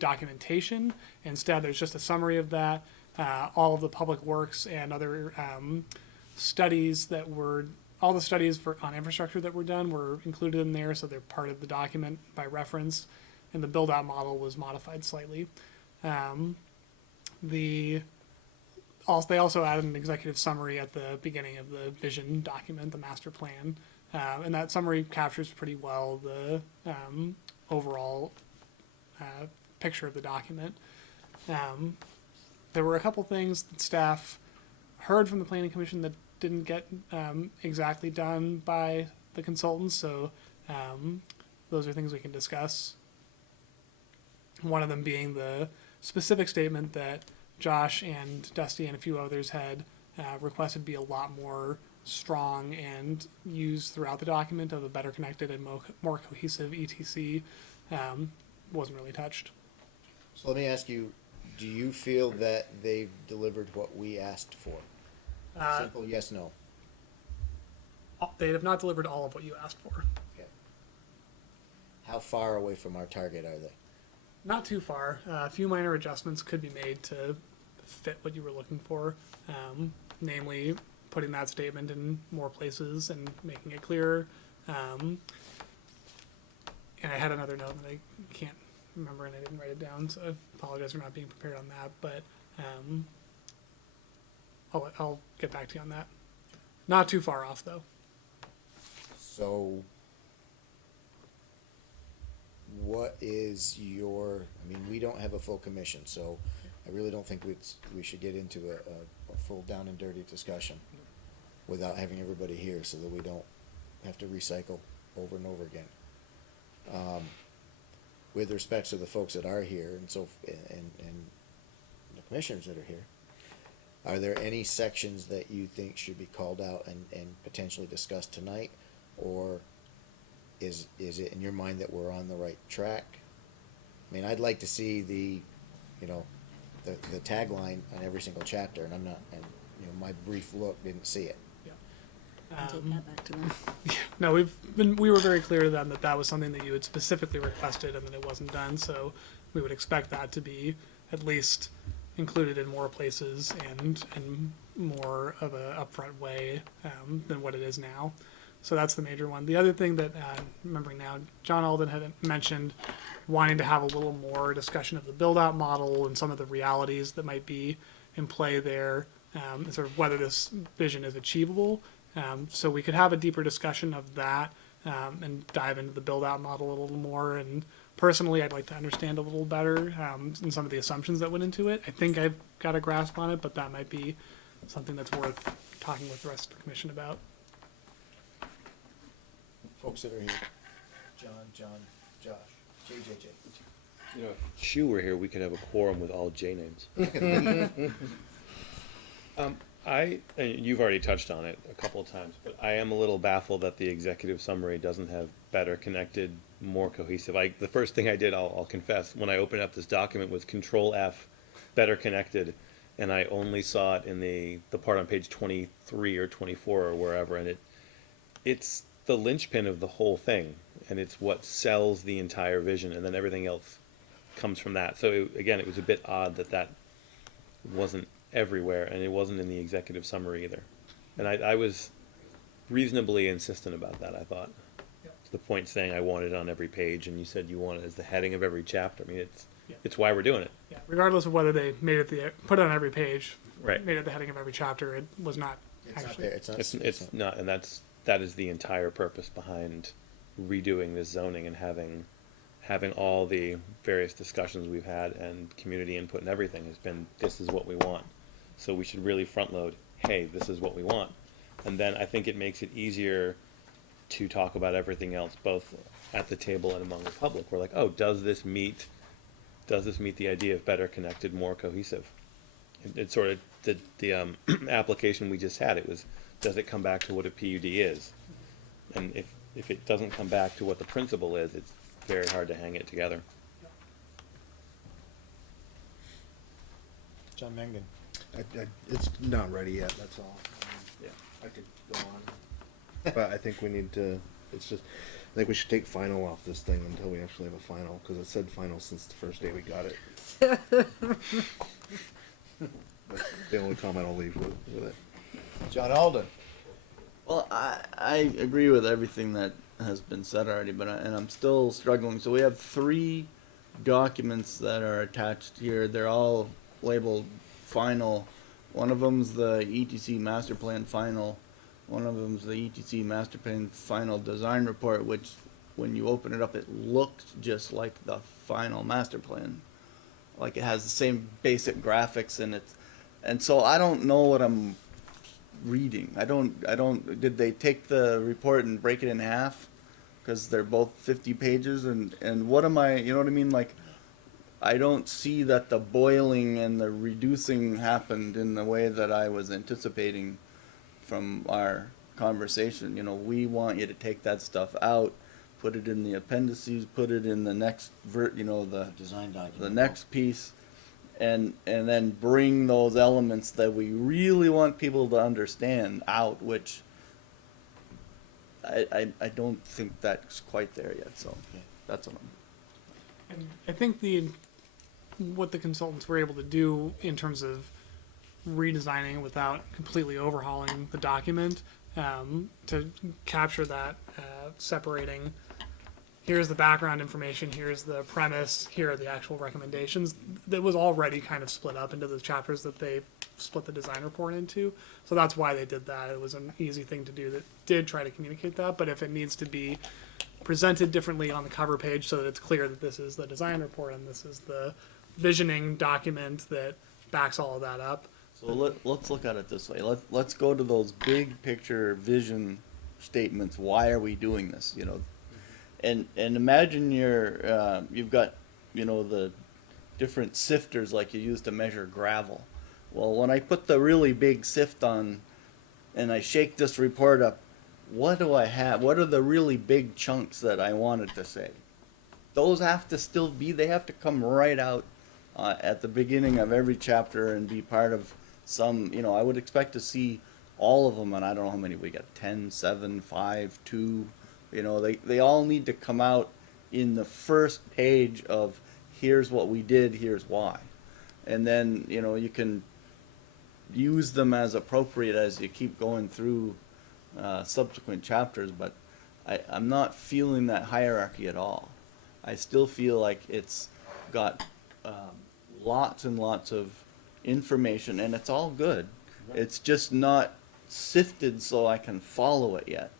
documentation. Instead, there's just a summary of that. All of the public works and other studies that were, all the studies on infrastructure that were done were included in there, so they're part of the document by reference. And the build-out model was modified slightly. They also added an executive summary at the beginning of the vision document, the master plan, and that summary captures pretty well the overall picture of the document. There were a couple things that staff heard from the planning commission that didn't get exactly done by the consultants, so those are things we can discuss. One of them being the specific statement that Josh and Dusty and a few others had requested be a lot more strong and used throughout the document of a better connected and more cohesive ETC wasn't really touched. So let me ask you, do you feel that they've delivered what we asked for? Simple yes, no. They have not delivered all of what you asked for. Okay. How far away from our target are they? Not too far. A few minor adjustments could be made to fit what you were looking for, namely putting that statement in more places and making it clearer. And I had another note that I can't remember and I didn't write it down, so I apologize for not being prepared on that, but I'll get back to you on that. Not too far off, though. So what is your, I mean, we don't have a full commission, so I really don't think we should get into a full down and dirty discussion without having everybody here, so that we don't have to recycle over and over again. With respect to the folks that are here and the commissioners that are here, are there any sections that you think should be called out and potentially discussed tonight? Or is it in your mind that we're on the right track? I mean, I'd like to see the tagline on every single chapter, and I'm not, and my brief look didn't see it. Take that back to them. No, we were very clear to them that was something that you had specifically requested and that it wasn't done, so we would expect that to be at least included in more places and more of a upfront way than what it is now. So that's the major one. The other thing that, remembering now, John Alden had mentioned wanting to have a little more discussion of the build-out model and some of the realities that might be in play there, and sort of whether this vision is achievable. So we could have a deeper discussion of that and dive into the build out model a little more. And personally, I'd like to understand a little better and some of the assumptions that went into it. I think I've got a grasp on it, but that might be something that's worth talking with the rest of the commission about. Folks that are here. John, Josh, JJJ. You know, if Shu were here, we could have a quorum with all J names. And you've already touched on it a couple of times, but I am a little baffled that the executive summary doesn't have better connected, more cohesive. The first thing I did, I'll confess, when I opened up this document was Control F, better connected, and I only saw it in the part on page 23 or 24 or wherever, and it's the linchpin of the whole thing, and it's what sells the entire vision, and then everything else comes from that. So again, it was a bit odd that wasn't everywhere, and it wasn't in the executive summary either. And I was reasonably insistent about that, I thought. To the point saying I want it on every page, and you said you want it as the heading of every chapter. I mean, it's why we're doing it. Yeah, regardless of whether they made it put it on every page, Right. made it the heading of every chapter, it was not It's not actually. there. It's not, and that is the entire purpose behind redoing this zoning and having all the various discussions we've had and community input and everything has been, this is what we want. So we should really front load, hey, this is what we want. And then I think it makes it easier to talk about everything else, both at the table and among the public. We're like, oh, does this meet the idea of better connected, more cohesive? It's sort of the application we just had. It was, does it come back to what a PUD is? And if it doesn't come back to what the principle is, it's very hard to hang it together. John Mangan. It's not ready yet, that's all. Yeah. I could go on. But I think we need to, it's just, I think we should take final off this thing until we actually have a final, because it said final since the first day we got it. That's the only comment I'll leave with it. John Alden. Well, I agree with everything that has been said already, but and I'm still struggling. So we have 3 documents that are attached here. They're all labeled final. One of them's the ETC master plan final. One of them's the ETC master plan final design report, which when you open it up, it looks just like the final master plan. Like it has the same basic graphics in it. And so I don't know what I'm reading. I don't, did they take the report and break it in half? Because they're both 50 pages and what am I, you know what I mean? Like, I don't see that the boiling and the reducing happened in the way that I was anticipating from our conversation. You know, we want you to take that stuff out, put it in the appendices, put it in the next the Design document. the next piece, and then bring those elements that we really want people to understand out, which I don't think that's quite there yet. So that's what I'm. And I think what the consultants were able to do in terms of redesigning without completely overhauling the document to capture that separating. Here's the background information, here's the premise, here are the actual recommendations. That was already kind of split up into the chapters that they split the design report into. So that's why they did that. It was an easy thing to do that did try to communicate that, but if it needs to be presented differently on the cover page so that it's clear that this is the design report and this is the visioning document that backs all of that up. So let's look at it this way. Let's go to those big picture vision statements. Why are we doing this? You know, and imagine you've got the different sifters like you use to measure gravel. Well, when I put the really big sift on, and I shake this report up, what do I have? What are the really big chunks that I wanted to say? Those have to still be. They have to come right out at the beginning of every chapter and be part of some. I would expect to see all of them, and I don't know how many we got. 10, 7, 5, 2. They all need to come out in the first page of here's what we did, here's why, and then you can use them as appropriate as you keep going through subsequent chapters. But I'm not feeling that hierarchy at all. I still feel like it's got lots and lots of information, and it's all good. It's just not sifted so I can follow it yet.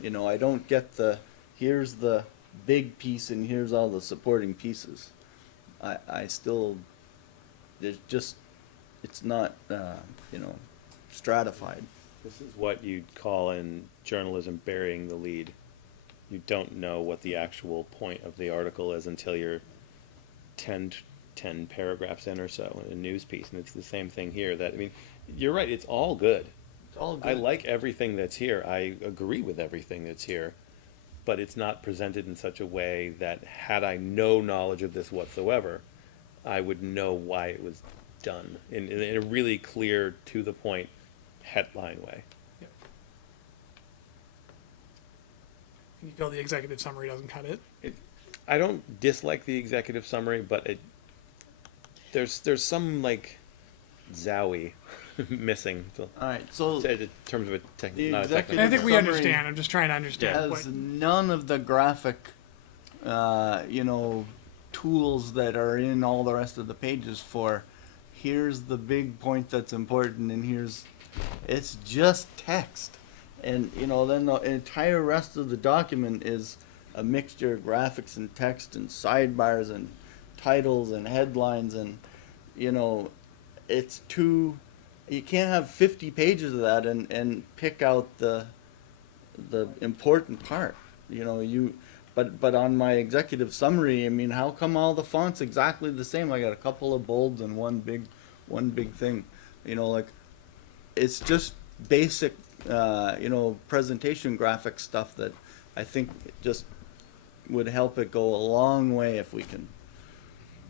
You know, I don't get here's the big piece and here's all the supporting pieces. I still, it's not, you know, stratified. This is what you'd call in journalism burying the lead. You don't know what the actual point of the article is until you're 10 paragraphs in or so in a news piece. And it's the same thing here. That, I mean, you're right, it's all good. It's all good. I like everything that's here. I agree with everything that's here. But it's not presented in such a way that, had I no knowledge of this whatsoever, I would know why it was done in a really clear, to the point, headline way. You feel the executive summary doesn't cut it? I don't dislike the executive summary, but there's some like zowie missing. So, All right, so in terms of the not a executive technical. I think we summary understand. I'm just trying to understand. has none of the graphic, you know, tools that are in all the rest of the pages for, here's the big point that's important and it's just text. And, you know, then the entire rest of the document is a mixture of graphics and text and sidebars and titles and headlines and, you know, you can't have 50 pages of that and pick out the important part. You know, but on my executive summary, I mean, how come all the fonts exactly the same? I got a couple of bolds and one big thing. You know, like, it's just basic, you know, presentation graphic stuff that I think just would help it go a long way if we can,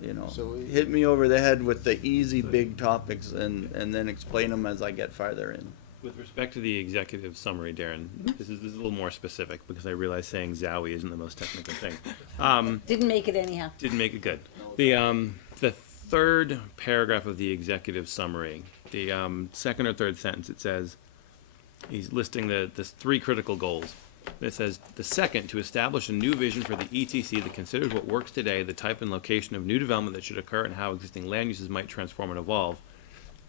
you know, hit me over the head with the easy big topics and then explain them as I get farther in. With respect to the executive summary, Darren, this is a little more specific because I realize saying zowie isn't the most technical thing. Didn't make it anyhow. Didn't make it good. The third paragraph of the executive summary, the second or third sentence, it says, he's listing the three critical goals. It says, the second, to establish a new vision for the ETC that considers what works today, the type and location of new development that should occur, and how existing land uses might transform and evolve.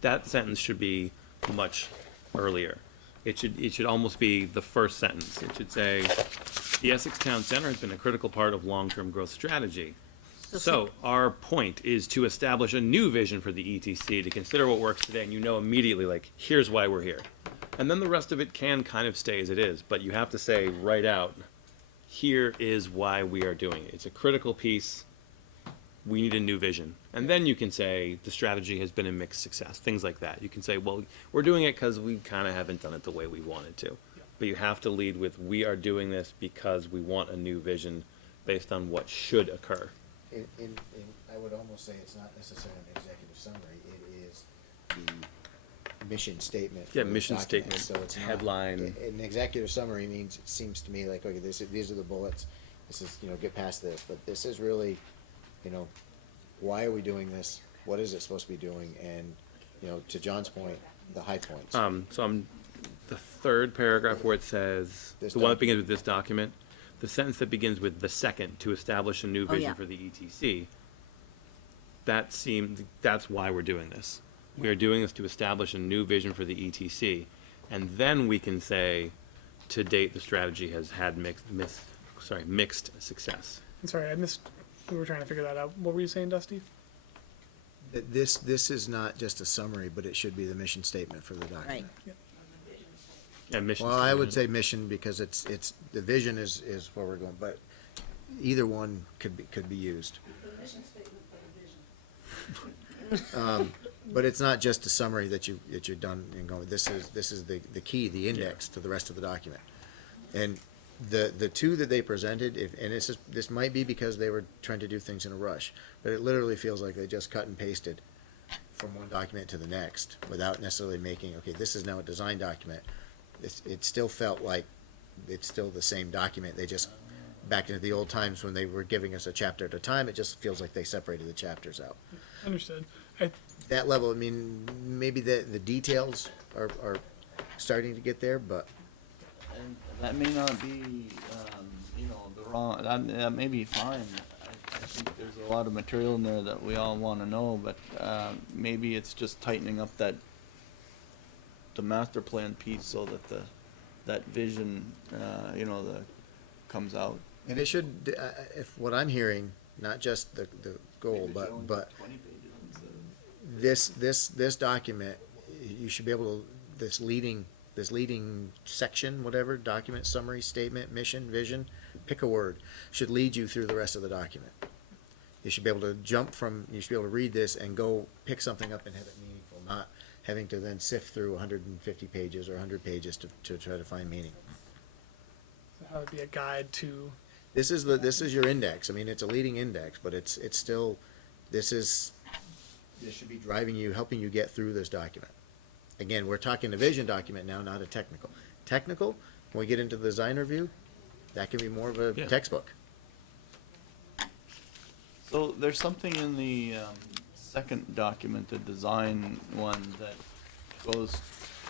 That sentence should be much earlier. It should almost be the first sentence. It should say, the Essex Town Center has been a critical part of long-term growth strategy. So our point is to establish a new vision for the ETC, to consider what works today, and you know immediately, like, here's why we're here. And then the rest of it can kind of stay as it is, but you have to say right out, here is why we are doing it. It's a critical piece. We need a new vision. And then you can say the strategy has been a mixed success, things like that. You can say, well, we're doing it because we kind of haven't done it the way we wanted to. But you have to lead with, we are doing this because we want a new vision based on what should occur. I would almost say it's not necessarily an executive summary, it is the mission statement. Yeah, for the mission document. statement, So it's not- headline. An executive summary means, it seems to me like, okay, these are the bullets, this is, you know, get past this, but this is really, you know, why are we doing this? What is it supposed to be doing? And, you know, to John's point, the high points. So I'm the third paragraph where it says, This the one that document. begins with this document, the sentence that begins with the second, to establish a new Oh, vision yeah. for the ETC, that's why we're doing this. We are doing this to establish a new vision for the ETC. And then we can say, to date, the strategy has had mixed success. I'm sorry, we were trying to figure that out. What were you saying, Dusty? This is not just a summary, but it should be the mission statement for the document. Right. And mission Well, I would statement. say mission because it's, the vision is where we're going, but either one could be used. But it's not just a summary that you're done and going, this is the key, the index to the rest of the document. And the two that they presented, and this might be because they were trying to do things in a rush, but it literally feels like they just cut and pasted from one document to the next without necessarily making, okay, this is now a design document. It still felt like it's still the same document. They just, back into the old times when they were giving us a chapter at a time, it just feels like they separated the chapters out. Understood. That level, I mean, maybe the details are starting to get there, but And that may not be, you know, the wrong, that may be fine. I think there's a lot of material in there that we all want to know, but maybe it's just tightening up the master plan piece so that that vision, the comes out. And it should, if what I'm hearing, not just the goal, but this document, you should be able to, this leading section, whatever, document, summary, statement, mission, vision, pick a word, should lead you through the rest of the document. You should be able to you should be able to read this and go pick something up and have it meaningful, not having to then sift through 150 pages or 100 pages to try to find meaning. So that would be a guide to. This is your index. I mean, it's a leading index, but it's still, this should be driving you, helping you get through this document. Again, we're talking a vision document now, not a technical. Technical, when we get into the design review, that can be more of a textbook. So there's something in the second document, the design one, that goes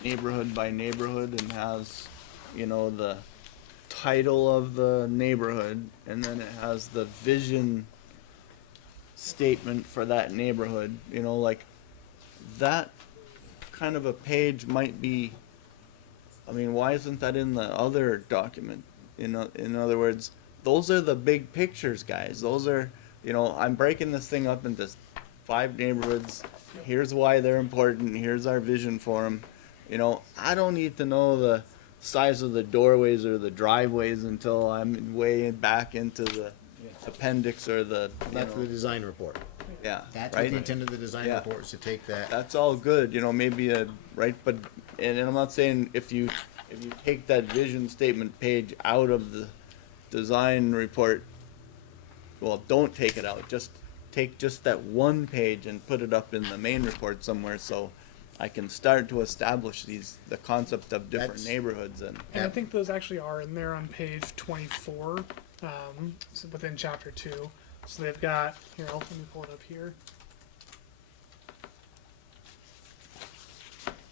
neighborhood by neighborhood and has, the title of the neighborhood, and then it has the vision statement for that neighborhood. Like that kind of a page might be, why isn't that in the other document? In other words, those are the big pictures, guys. Those are, I'm breaking this thing up into 5 neighborhoods. Here's why they're important. Here's our vision for them. I don't need to know the size of the doorways or the driveways until I'm way back into the appendix or the. That's the design report. Yeah. That's right? what the intent of the design Yeah. report is, to take that. That's all good, maybe but, and I'm not saying if you take that vision statement page out of the design report, well, don't take it out, just take just that one page and put it up in the main report somewhere, so I can start to establish the concept of different That's- neighborhoods and. And I think those actually are in there on page 24, so within chapter 2. So they've got, here, let me pull it up here.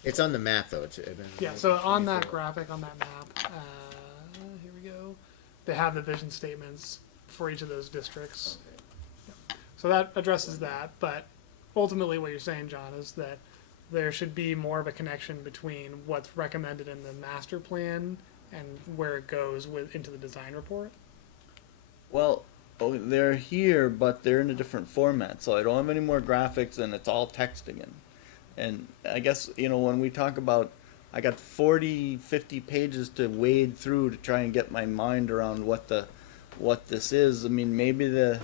It's on the map, though. Yeah, so on that graphic, on that map, here we go. They have the vision statements for each of those districts. So that addresses that, but ultimately what you're saying, John, is that there should be more of a connection between what's recommended in the master plan and where it goes into the design report. Well, they're here, but they're in a different format, so I don't have any more graphics, and it's all text again. And I guess, when we talk about, I got 40, 50 pages to wade through to try and get my mind around what this is. Maybe the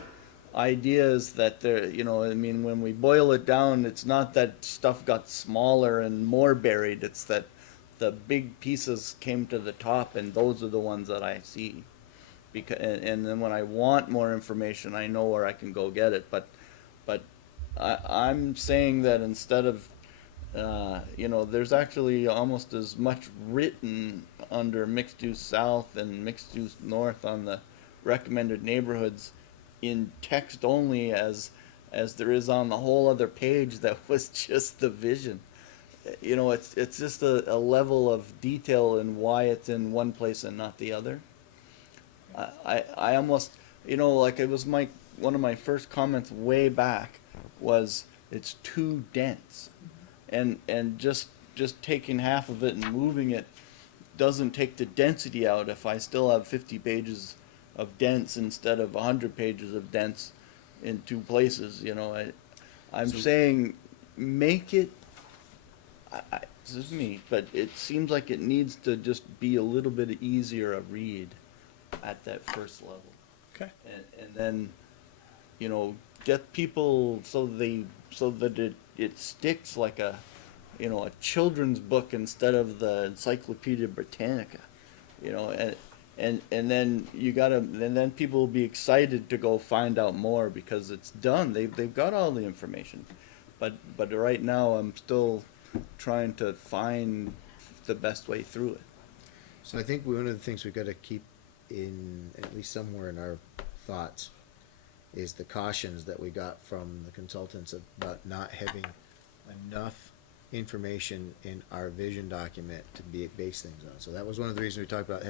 idea is that when we boil it down, it's not that stuff got smaller and more buried, it's that the big pieces came to the top, and those are the ones that I see. And then when I want more information, I know where I can go get it. But I'm saying that instead of, there's actually almost as much written under mixed use south and mixed use north on the recommended neighborhoods in text only as there is on the whole other page that was just the vision. It's just a level of detail in why it's in one place and not the other. I almost, like it was one of my first comments way back was it's too dense, and just taking half of it and moving it doesn't take the density out if I still have 50 pages of dense instead of 100 pages of dense in 2 places. I'm saying make it. This is me, but it seems like it needs to just be a little bit easier to read at that first level. Okay. And then, get people so that it sticks like a children's book instead of the Encyclopedia Britannica, and then then people will be excited to go find out more because it's done. They've got all the information, but right now I'm still trying to find the best way through it. So I think one of the things we've got to keep in, at least somewhere in our thoughts, is the cautions that we got from the consultants about not having enough information in our vision document to base things on. So that was one of the reasons we talked about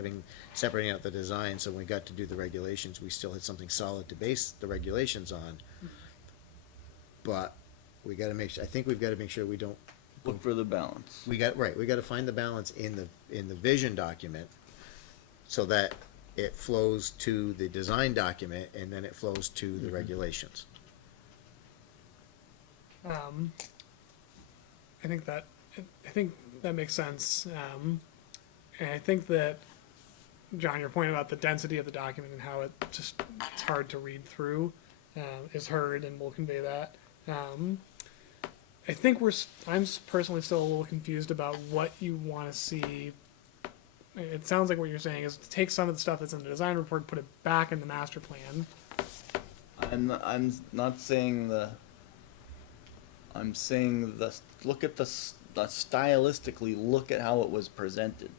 separating out the design, so when we got to do the regulations, we still had something solid to base the regulations on. But we gotta I think we've gotta make sure we don't Look for the balance. we got to find the balance in the vision document so that it flows to the design document and then it flows to the regulations. I think that makes sense. And I think that, John, your point about the density of the document and how it's hard to read through is heard, and we'll convey that. I think I'm personally still a little confused about what you want to see. It sounds like what you're saying is to take some of the stuff that's in the design report, put it back in the master plan. I'm not saying I'm saying look at the stylistically look at how it was presented,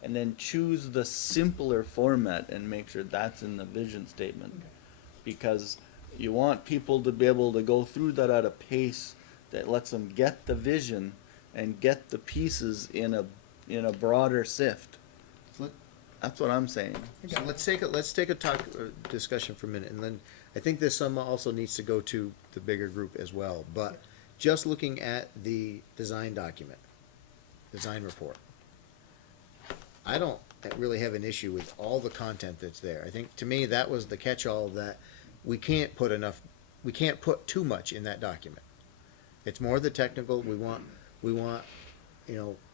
and then choose the simpler format and make sure that's in the vision statement, because you want people to be able to go through that at a pace that lets them get the vision and get the pieces in a broader sift. That's what I'm saying. So let's take a discussion for a minute, and then I think this some also needs to go to the bigger group as well. But just looking at the design document, design report, I don't really have an issue with all the content that's there. I think to me that was the catch-all, that we can't put too much in that document. It's more the technical. We want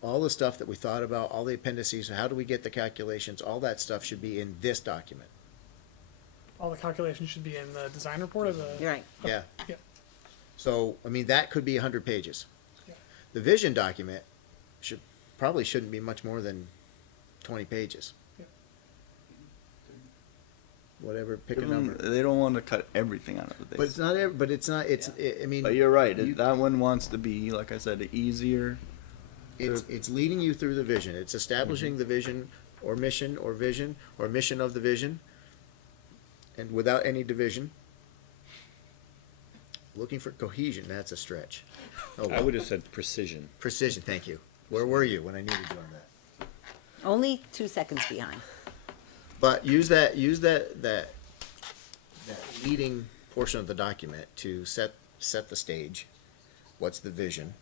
all the stuff that we thought about, all the appendices, how do we get the calculations, all that stuff should be in this document. All the calculations should be in the design report of the. You're right. Yeah. Yeah. So, I mean, that could be 100 pages. Yeah. The vision document probably shouldn't be much more than 20 pages. Yeah. Whatever, pick a number. They don't want to cut everything out of it. But it's not, I mean. But you're right. That one wants to be, like I said, easier. It's leading you through the vision. It's establishing the vision or mission or vision or mission of the vision, and without any division. Looking for cohesion, that's a stretch. Oh, I would have said precision. precision, thank you. Where were you when I needed you on that? Only 2 seconds behind. But use that leading portion of the document to set the stage. What's the vision?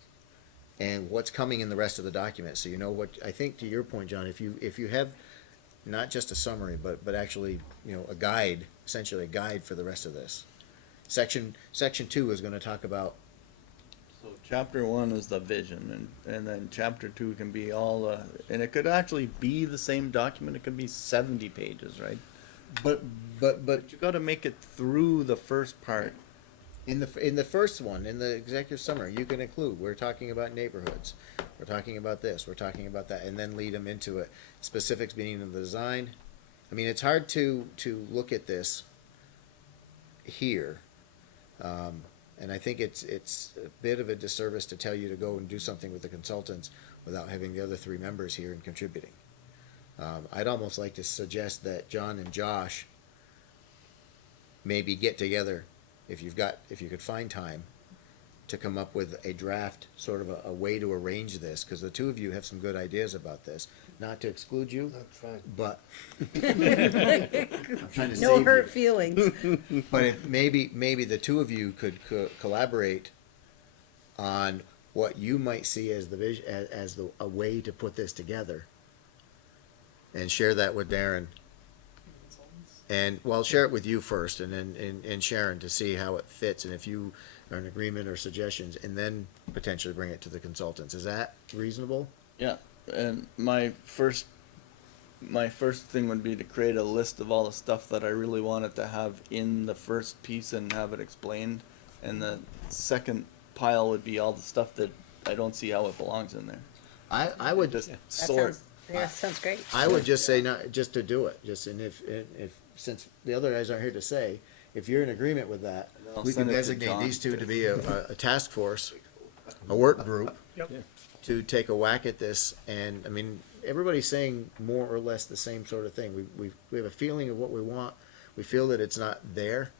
And what's coming in the rest of the document, so you know what. I think to your point, John, if you have not just a summary, but actually a guide, essentially a guide for the rest of this. Section 2 is going to talk about. So chapter 1 is the vision, and then chapter 2 can be all and it could actually be the same document. It could be 70 pages, right? But You got to make it through the first part. in the first one, in the executive summary, you can include, we're talking about neighborhoods, we're talking about this, we're talking about that, and then lead them into it. Specifics being in the design. I mean, it's hard to look at this here, and I think it's a bit of a disservice to tell you to go and do something with the consultants without having the other 3 members here and contributing. I'd almost like to suggest that John and Josh maybe get together, if you could find time, to come up with a draft, sort of a way to arrange this, because the 2 of you have some good ideas about this. Not to exclude you, but I'm trying to No save hurt you. feelings. But if maybe the 2 of you could collaborate on what you might see as the vision, as a way to put this together, and share that with Darren. And well, share it with you first, and then and Sharon, to see how it fits, and if you are in agreement or suggestions, and then potentially bring it to the consultants. Is that reasonable? Yeah, and my first thing would be to create a list of all the stuff that I really wanted to have in the first piece and have it explained, and the second pile would be all the stuff that I don't see how it belongs in there. I would Just That sort. sounds great. I would just say not just to do it. And if since the other guys aren't here to say, if you're in agreement with that, I'll we can send it to designate John. these 2 to be a task force, a work group, Yep. to take a whack at this. And I mean, everybody's saying more or less the same sort of thing. We have a feeling of what we want. We feel that it's not there.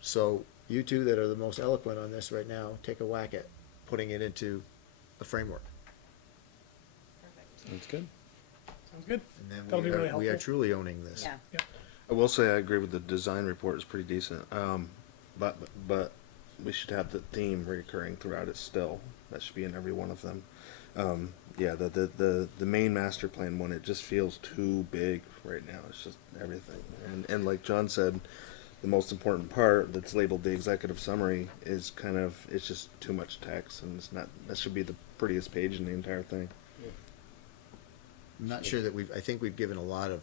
So you 2 that are the most eloquent on this right now, take a whack at putting it into a framework. That's good. Sounds good. And then That'll be really we are helpful. truly owning this. Yeah. I will say I agree with the design report is pretty decent. But we should have the theme recurring throughout it still. That should be in every one of them. Yeah, the main master plan one, it just feels too big right now. It's just everything. And like John said, the most important part that's labeled the executive summary is kind of, it's just too much text, and it's not, that should be the prettiest page in the entire thing. I'm not sure that I think we've given a lot of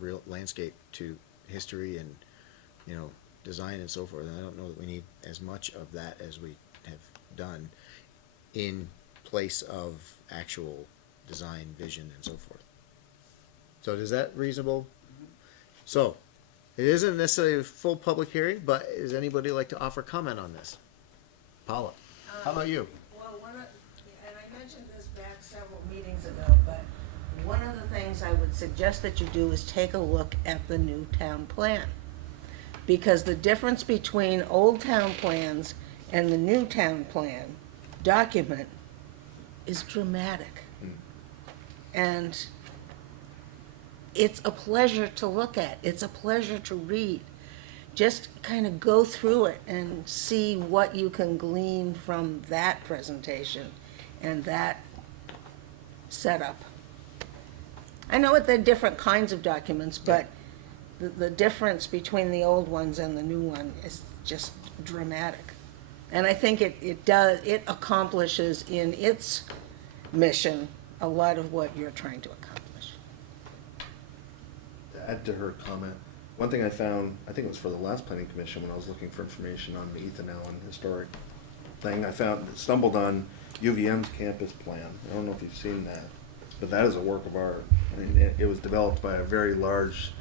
real landscape to history and, you know, design and so forth, and I don't know that we need as much of that as we have done in place of actual design, vision, and so forth. So is that reasonable? So, it isn't necessarily a full public hearing, but does anybody like to offer comment on this? Paula, how about you? Well, and I mentioned this back several meetings ago, but one of the things I would suggest that you do is take a look at the new town plan. Because the difference between old town plans and the new town plan document is dramatic. And it's a pleasure to look at. It's a pleasure to read. Just kind of go through it and see what you can glean from that presentation and that setup. I know they're different kinds of documents, but the difference between the old ones and the new one is just dramatic. And I think it accomplishes in its mission a lot of what you're trying to accomplish. To add to her comment, one thing I found, I think it was for the last planning commission when I was looking for information on the Ethan Allen historic thing, stumbled on UVM's campus plan. I don't know if you've seen that, but that is a work of art. I mean, it was developed by a very large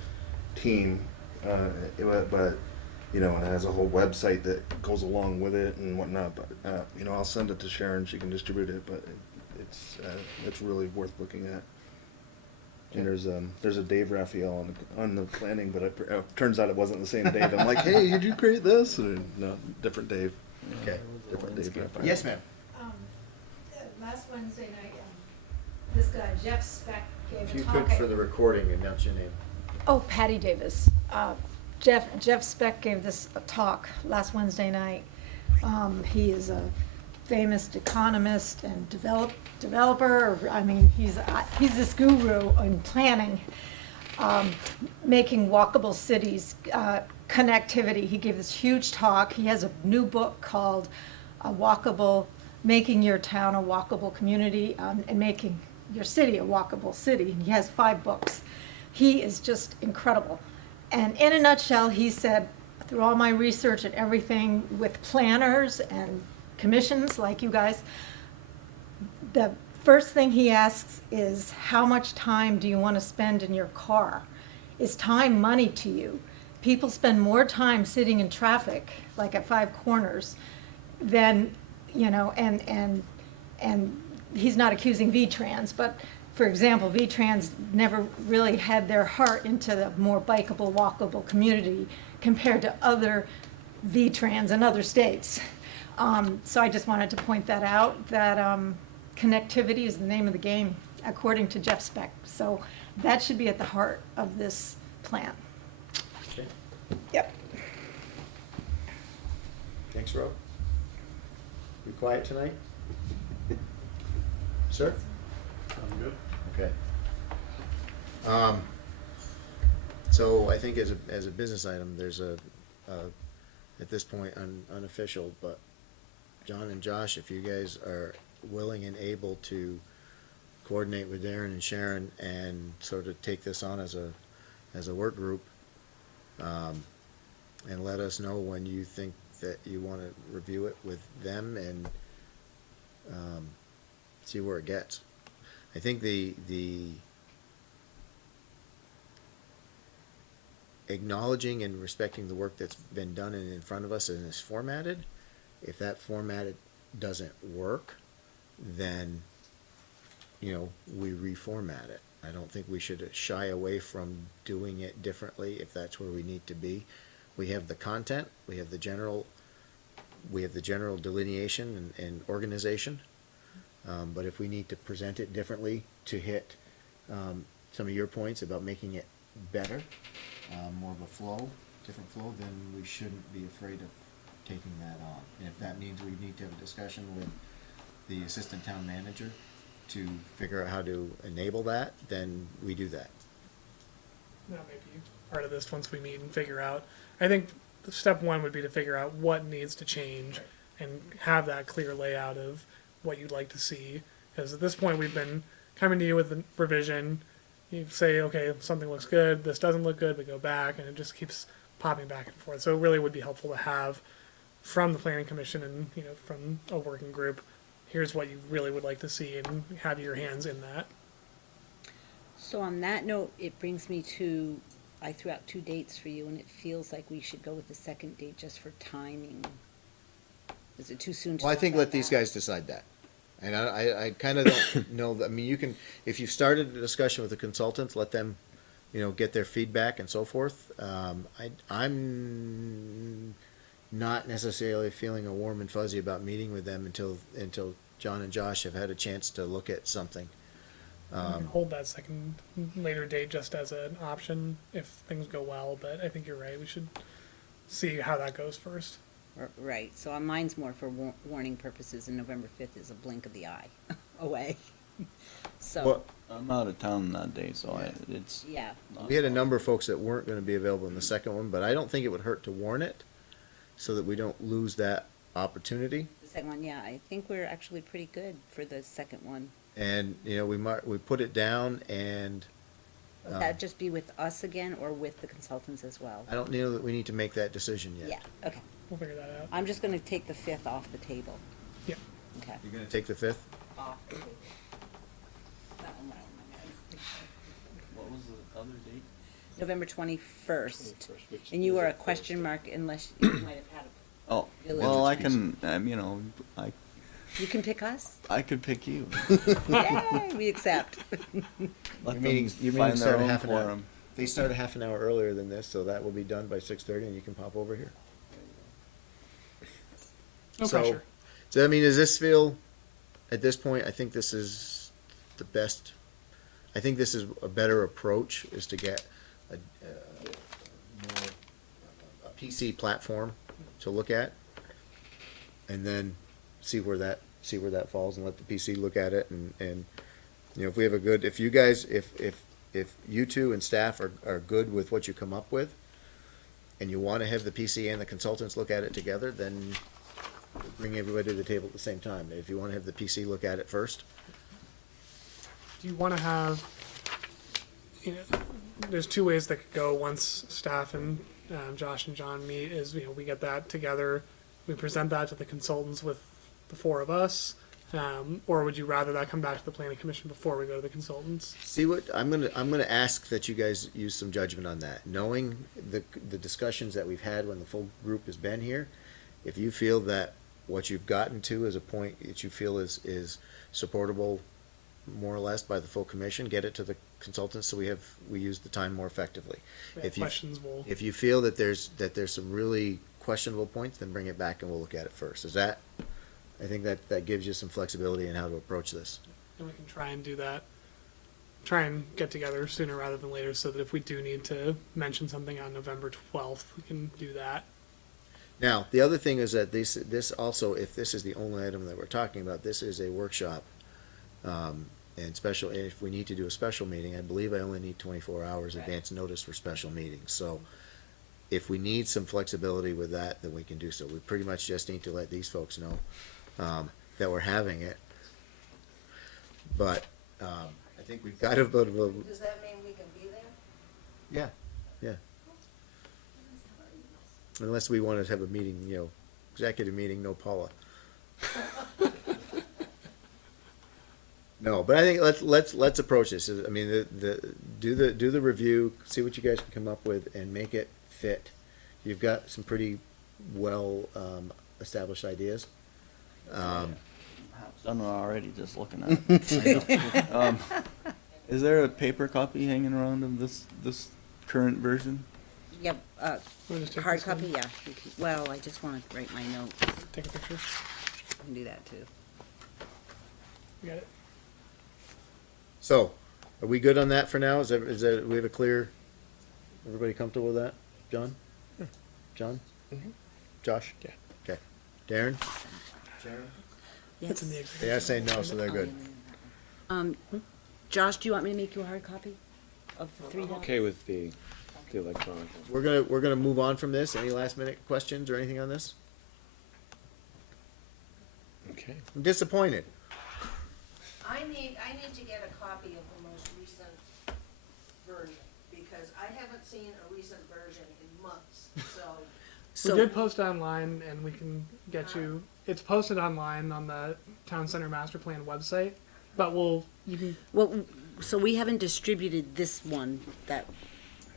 team, but you know, and it has a whole website that goes along with it and whatnot. But you know, I'll send it to Sharon; she can distribute it. But it's really worth looking at. And there's a Dave Raphael on the planning, but it turns out it wasn't the same Dave. I'm like, hey, did you create this? And no, different Dave. Okay. Different Dave Raphael. Yes, ma'am. Last Wednesday night, this guy, Jeff Speck, gave If a you talk. could, for the recording, announce your name. Oh, Patty Davis. Jeff Speck gave this talk last Wednesday night. He is a famous economist and developer. I mean, he's this guru in planning, making walkable cities, connectivity. He gave this huge talk. He has a new book called Making Your Town a Walkable Community, and Making Your City a Walkable City. He has 5 books. He is just incredible. And in a nutshell, he said, through all my research and everything with planners and commissions like you guys, the first thing he asks is, how much time do you want to spend in your car? Is time money to you? People spend more time sitting in traffic, like at 5 Corners, than, you know, and he's not accusing V-Trans, but for example, V-Trans never really had their heart into the more bikeable, walkable community compared to other V-Trans in other states. So I just wanted to point that out, that connectivity is the name of the game, according to Jeff Speck. So that should be at the heart of this plan. Okay. Yep. Thanks, Rob. You quiet tonight? Sir? I'm good. Okay. So I think as a business item, there's at this point, unofficial, but John and Josh, if you guys are willing and able to coordinate with Darren and Sharon and sort of take this on as a work group, and let us know when you think that you want to review it with them and see where it gets. I think the acknowledging and respecting the work that's been done and in front of us and is formatted, if that formatted doesn't work, then, you know, we reformat it. I don't think we should shy away from doing it differently if that's where we need to be. We have the content, we have the general delineation and organization. But if we need to present it differently to hit some of your points about making it better, more of a different flow, then we shouldn't be afraid of taking that on. And if that means we need to have a discussion with the assistant town manager to figure out how to enable that, then we do that. That may be part of this once we meet and figure out. I think the step one would be to figure out what needs to change and have that clear layout of what you'd like to see. Because at this point, we've been coming to you with the revision. You say, okay, something looks good, this doesn't look good, we go back, and it just keeps popping back and forth. So it really would be helpful to have from the planning commission and, you know, from a working group, here's what you really would like to see, and have your hands in that. So on that note, it brings me to, I threw out 2 dates for you, and it feels like we should go with the second date just for timing. Is it too soon to? Well, I think decide let these that? guys decide that. And I kind of don't know, I mean, you can, if you've started a discussion with the consultants, let them, you know, get their feedback and so forth. I'm not necessarily feeling a warm and fuzzy about meeting with them until John and Josh have had a chance to look at something. We can hold that second later date just as an option if things go well, but I think you're right. We should see how that goes first. Right, so mine's more for warning purposes, and November 5th is a blink of the eye away. So, Well, I'm out of town that day, so it's. yeah, we had a number of folks that weren't gonna be available in the second one, but I don't think it would hurt to warn it so that we don't lose that opportunity. the second one, yeah, I think we're actually pretty good for the second one. And, you know, we put it down and Would that just be with us again, or with the consultants as well? I don't know that we need to make that decision yet. Yeah, okay. We'll figure that out. I'm just gonna take the 5th off the table. Yeah. Okay. You're gonna take the 5th? Off the table. That one went over my head. What was the other date? November 21st, and you are a question mark unless you might have had Oh, Village well, I Extension. can, you know, you can pick us? I could pick you. Yay, we accept. Let Your meetings them start find their a own half an hour. quorum. They start a half an hour earlier than this, so that will be done by 6:30 and you can pop over here. No So- pressure. So, I mean, does this feel, at this point, I think this is the best, I think this is a better approach, is to get a PC platform to look at, and then see where that falls, and let the PC look at it, and, you know, if we have a good, if you guys, if you two and staff are good with what you come up with, and you wanna have the PC and the consultants look at it together, then bring everybody to the table at the same time. If you wanna have the PC look at it first, Do you want to have, you know, there's 2 ways that could go once staff and Josh and John meet is, you know, we get that together, we present that to the consultants with the 4 of us, or would you rather that come back to the planning commission before we go to the consultants? see what, I'm gonna ask that you guys use some judgment on that, knowing the discussions that we've had when the full group has been here. If you feel that what you've gotten to is a point that you feel is supportable more or less by the full commission, get it to the consultants so we use the time more effectively. If you, Questions will, if you feel that there's some really questionable points, then bring it back and we'll look at it first. Is that, I think that gives you some flexibility in how to approach this. and we can try and do that, try and get together sooner rather than later, so that if we do need to mention something on November 12th, we can do that. Now, the other thing is that this also, if this is the only item that we're talking about, this is a workshop. And if we need to do a special meeting, I believe I only need 24 hours advance notice for special meetings. So if we need some flexibility with that, then we can do so. We pretty much just need to let these folks know, that we're having it. But, I think we've got a bit of a, Does that mean we can be there? yeah. Unless we want to have a meeting, you know, executive meeting, no Paula. No, but I think let's approach this. I mean, do the review, see what you guys can come up with, and make it fit. You've got some pretty well established ideas. Done already, just looking at it. Is there a paper copy hanging around of this current version? Yep, We'll just take hard this one, copy, yeah. You can- Well, I just wanna write my notes. Take a picture. I can do that too. You got it? So, are we good on that for now? Is that we have a clear? Everybody comfortable with that? John? John? Josh? Yeah. Okay. Darren? Sharon? It's in the Yes. executive They are saying no, session. so they're good. Josh, do you want me to make you a hard copy of the three docs? Okay with the electronic. We're gonna move on from this. Any last minute questions or anything on this? Okay. I'm disappointed. I need to get a copy of the most recent version, because I haven't seen a recent version in months, so. We did post online, and we can get you. It's posted online on the Town Center Master Plan website, but you can. Well, so we haven't distributed this one that,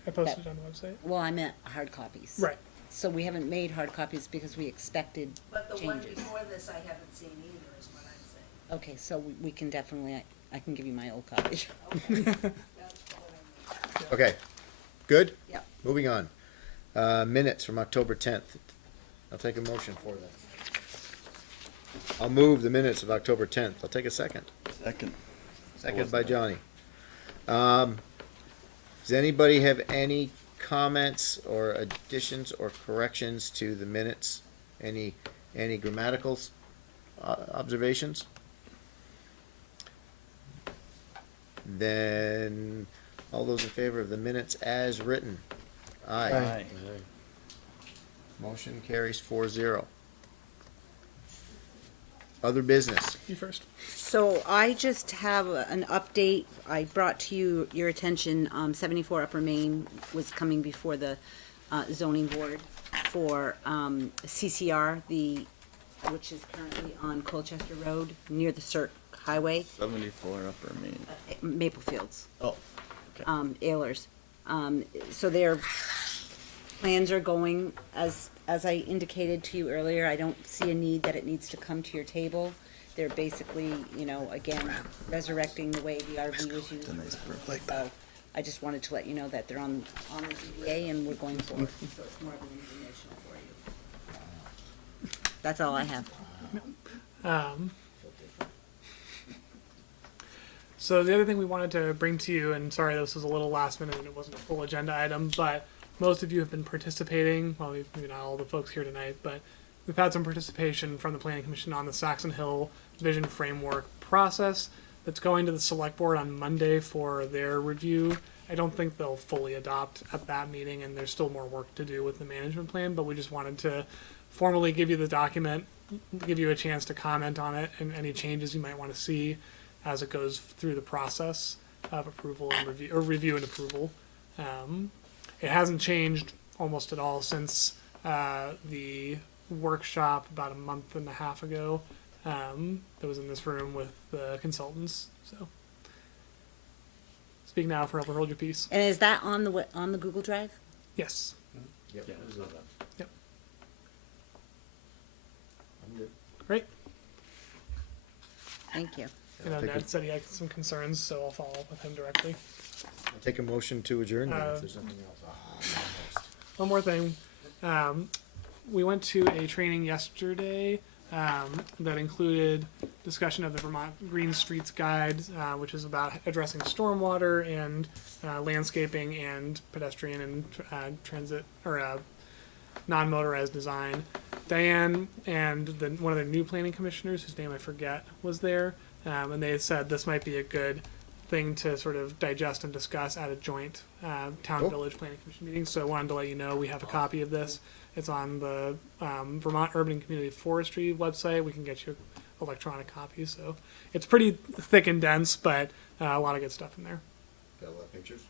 I posted it on the website. well, I meant hard copies. Right. So we haven't made hard copies because we expected But the one changes. before this I haven't seen either, is what I'm saying. Okay, so we can definitely, I can give you my old copy. Okay. That's what I mean. Okay, good? Yep. Moving on. Minutes from October 10th. I'll take a motion for that. I'll move the minutes of October 10th. I'll take a second. Second. Second by Johnny. Does anybody have any comments or additions or corrections to the minutes? Any grammatical observations? Then, all those in favor of the minutes as written? Aye. Aye. Motion carries 4-0. Other business. You first. So I just have an update. I brought to your attention, 74 Upper Main was coming before the zoning board for CCR, which is currently on Colchester Road near the Cirque Highway, 74 Upper Main. Maple Fields. Oh, okay. Ehlers. So their plans are going, as I indicated to you earlier, I don't see a need that it needs to come to your table. They're basically, again, resurrecting the way the RV was used. So I just wanted to let you know that they're on the ZBA and we're going forward. So it's more of an informational for you. That's all I have. So the other thing we wanted to bring to you, and sorry this was a little last minute and it wasn't a full agenda item, but most of you have been participating, well, maybe not all the folks here tonight, but we've had some participation from the Planning Commission on the Saxon Hill Vision Framework process that's going to the Select Board on Monday for their review. I don't think they'll fully adopt at that meeting, and there's still more work to do with the management plan, but we just wanted to formally give you the document, give you a chance to comment on it and any changes you might want to see as it goes through the process of approval and review, or review and approval. It hasn't changed almost at all since the workshop about a month and a half ago that was in this room with the consultants. So, speak now, forever hold your peace. And is that on the Google Drive? Yes. Yep. Yeah, it's not bad. Yep. I'm good. Great. Thank you. You know, Take Ned it. said he had some concerns, so I'll follow up with him directly. I'll take a motion to adjourn then, if Uh, there's nothing else. One more thing. We went to a training yesterday that included discussion of the Vermont Green Streets Guide, which is about addressing stormwater and landscaping and pedestrian and transit or non-motorized design. Diane and one of the new planning commissioners, whose name I forget, was there, and they had said this might be a good thing to sort of digest and discuss at a joint town Cool. village planning commission meeting. So I wanted to let you know we have a copy of this. It's on the Vermont Urban and Community Forestry website. We can get you electronic copies. So it's pretty thick and dense, but a lot of good stuff in there. Got a lot of pictures?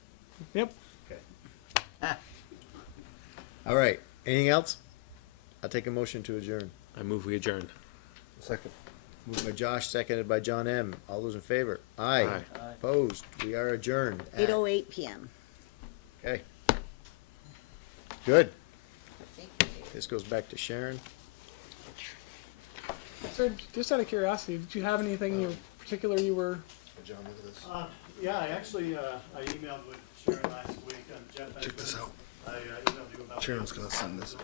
Yep. Okay. All right, anything else? I'll take a motion to adjourn. I move we adjourn. Second. Moved by Josh, seconded by John M. All those in favor? Aye. Aye. Opposed? We are adjourned. at- 8:08 p.m. Okay. Good. This goes back to Sharon. So just out of curiosity, did you have anything in particular you were? John, look at this. Yeah, I actually, I emailed with Sharon last week on Jeff. Check this out. I emailed you about. Sharon's gonna send this.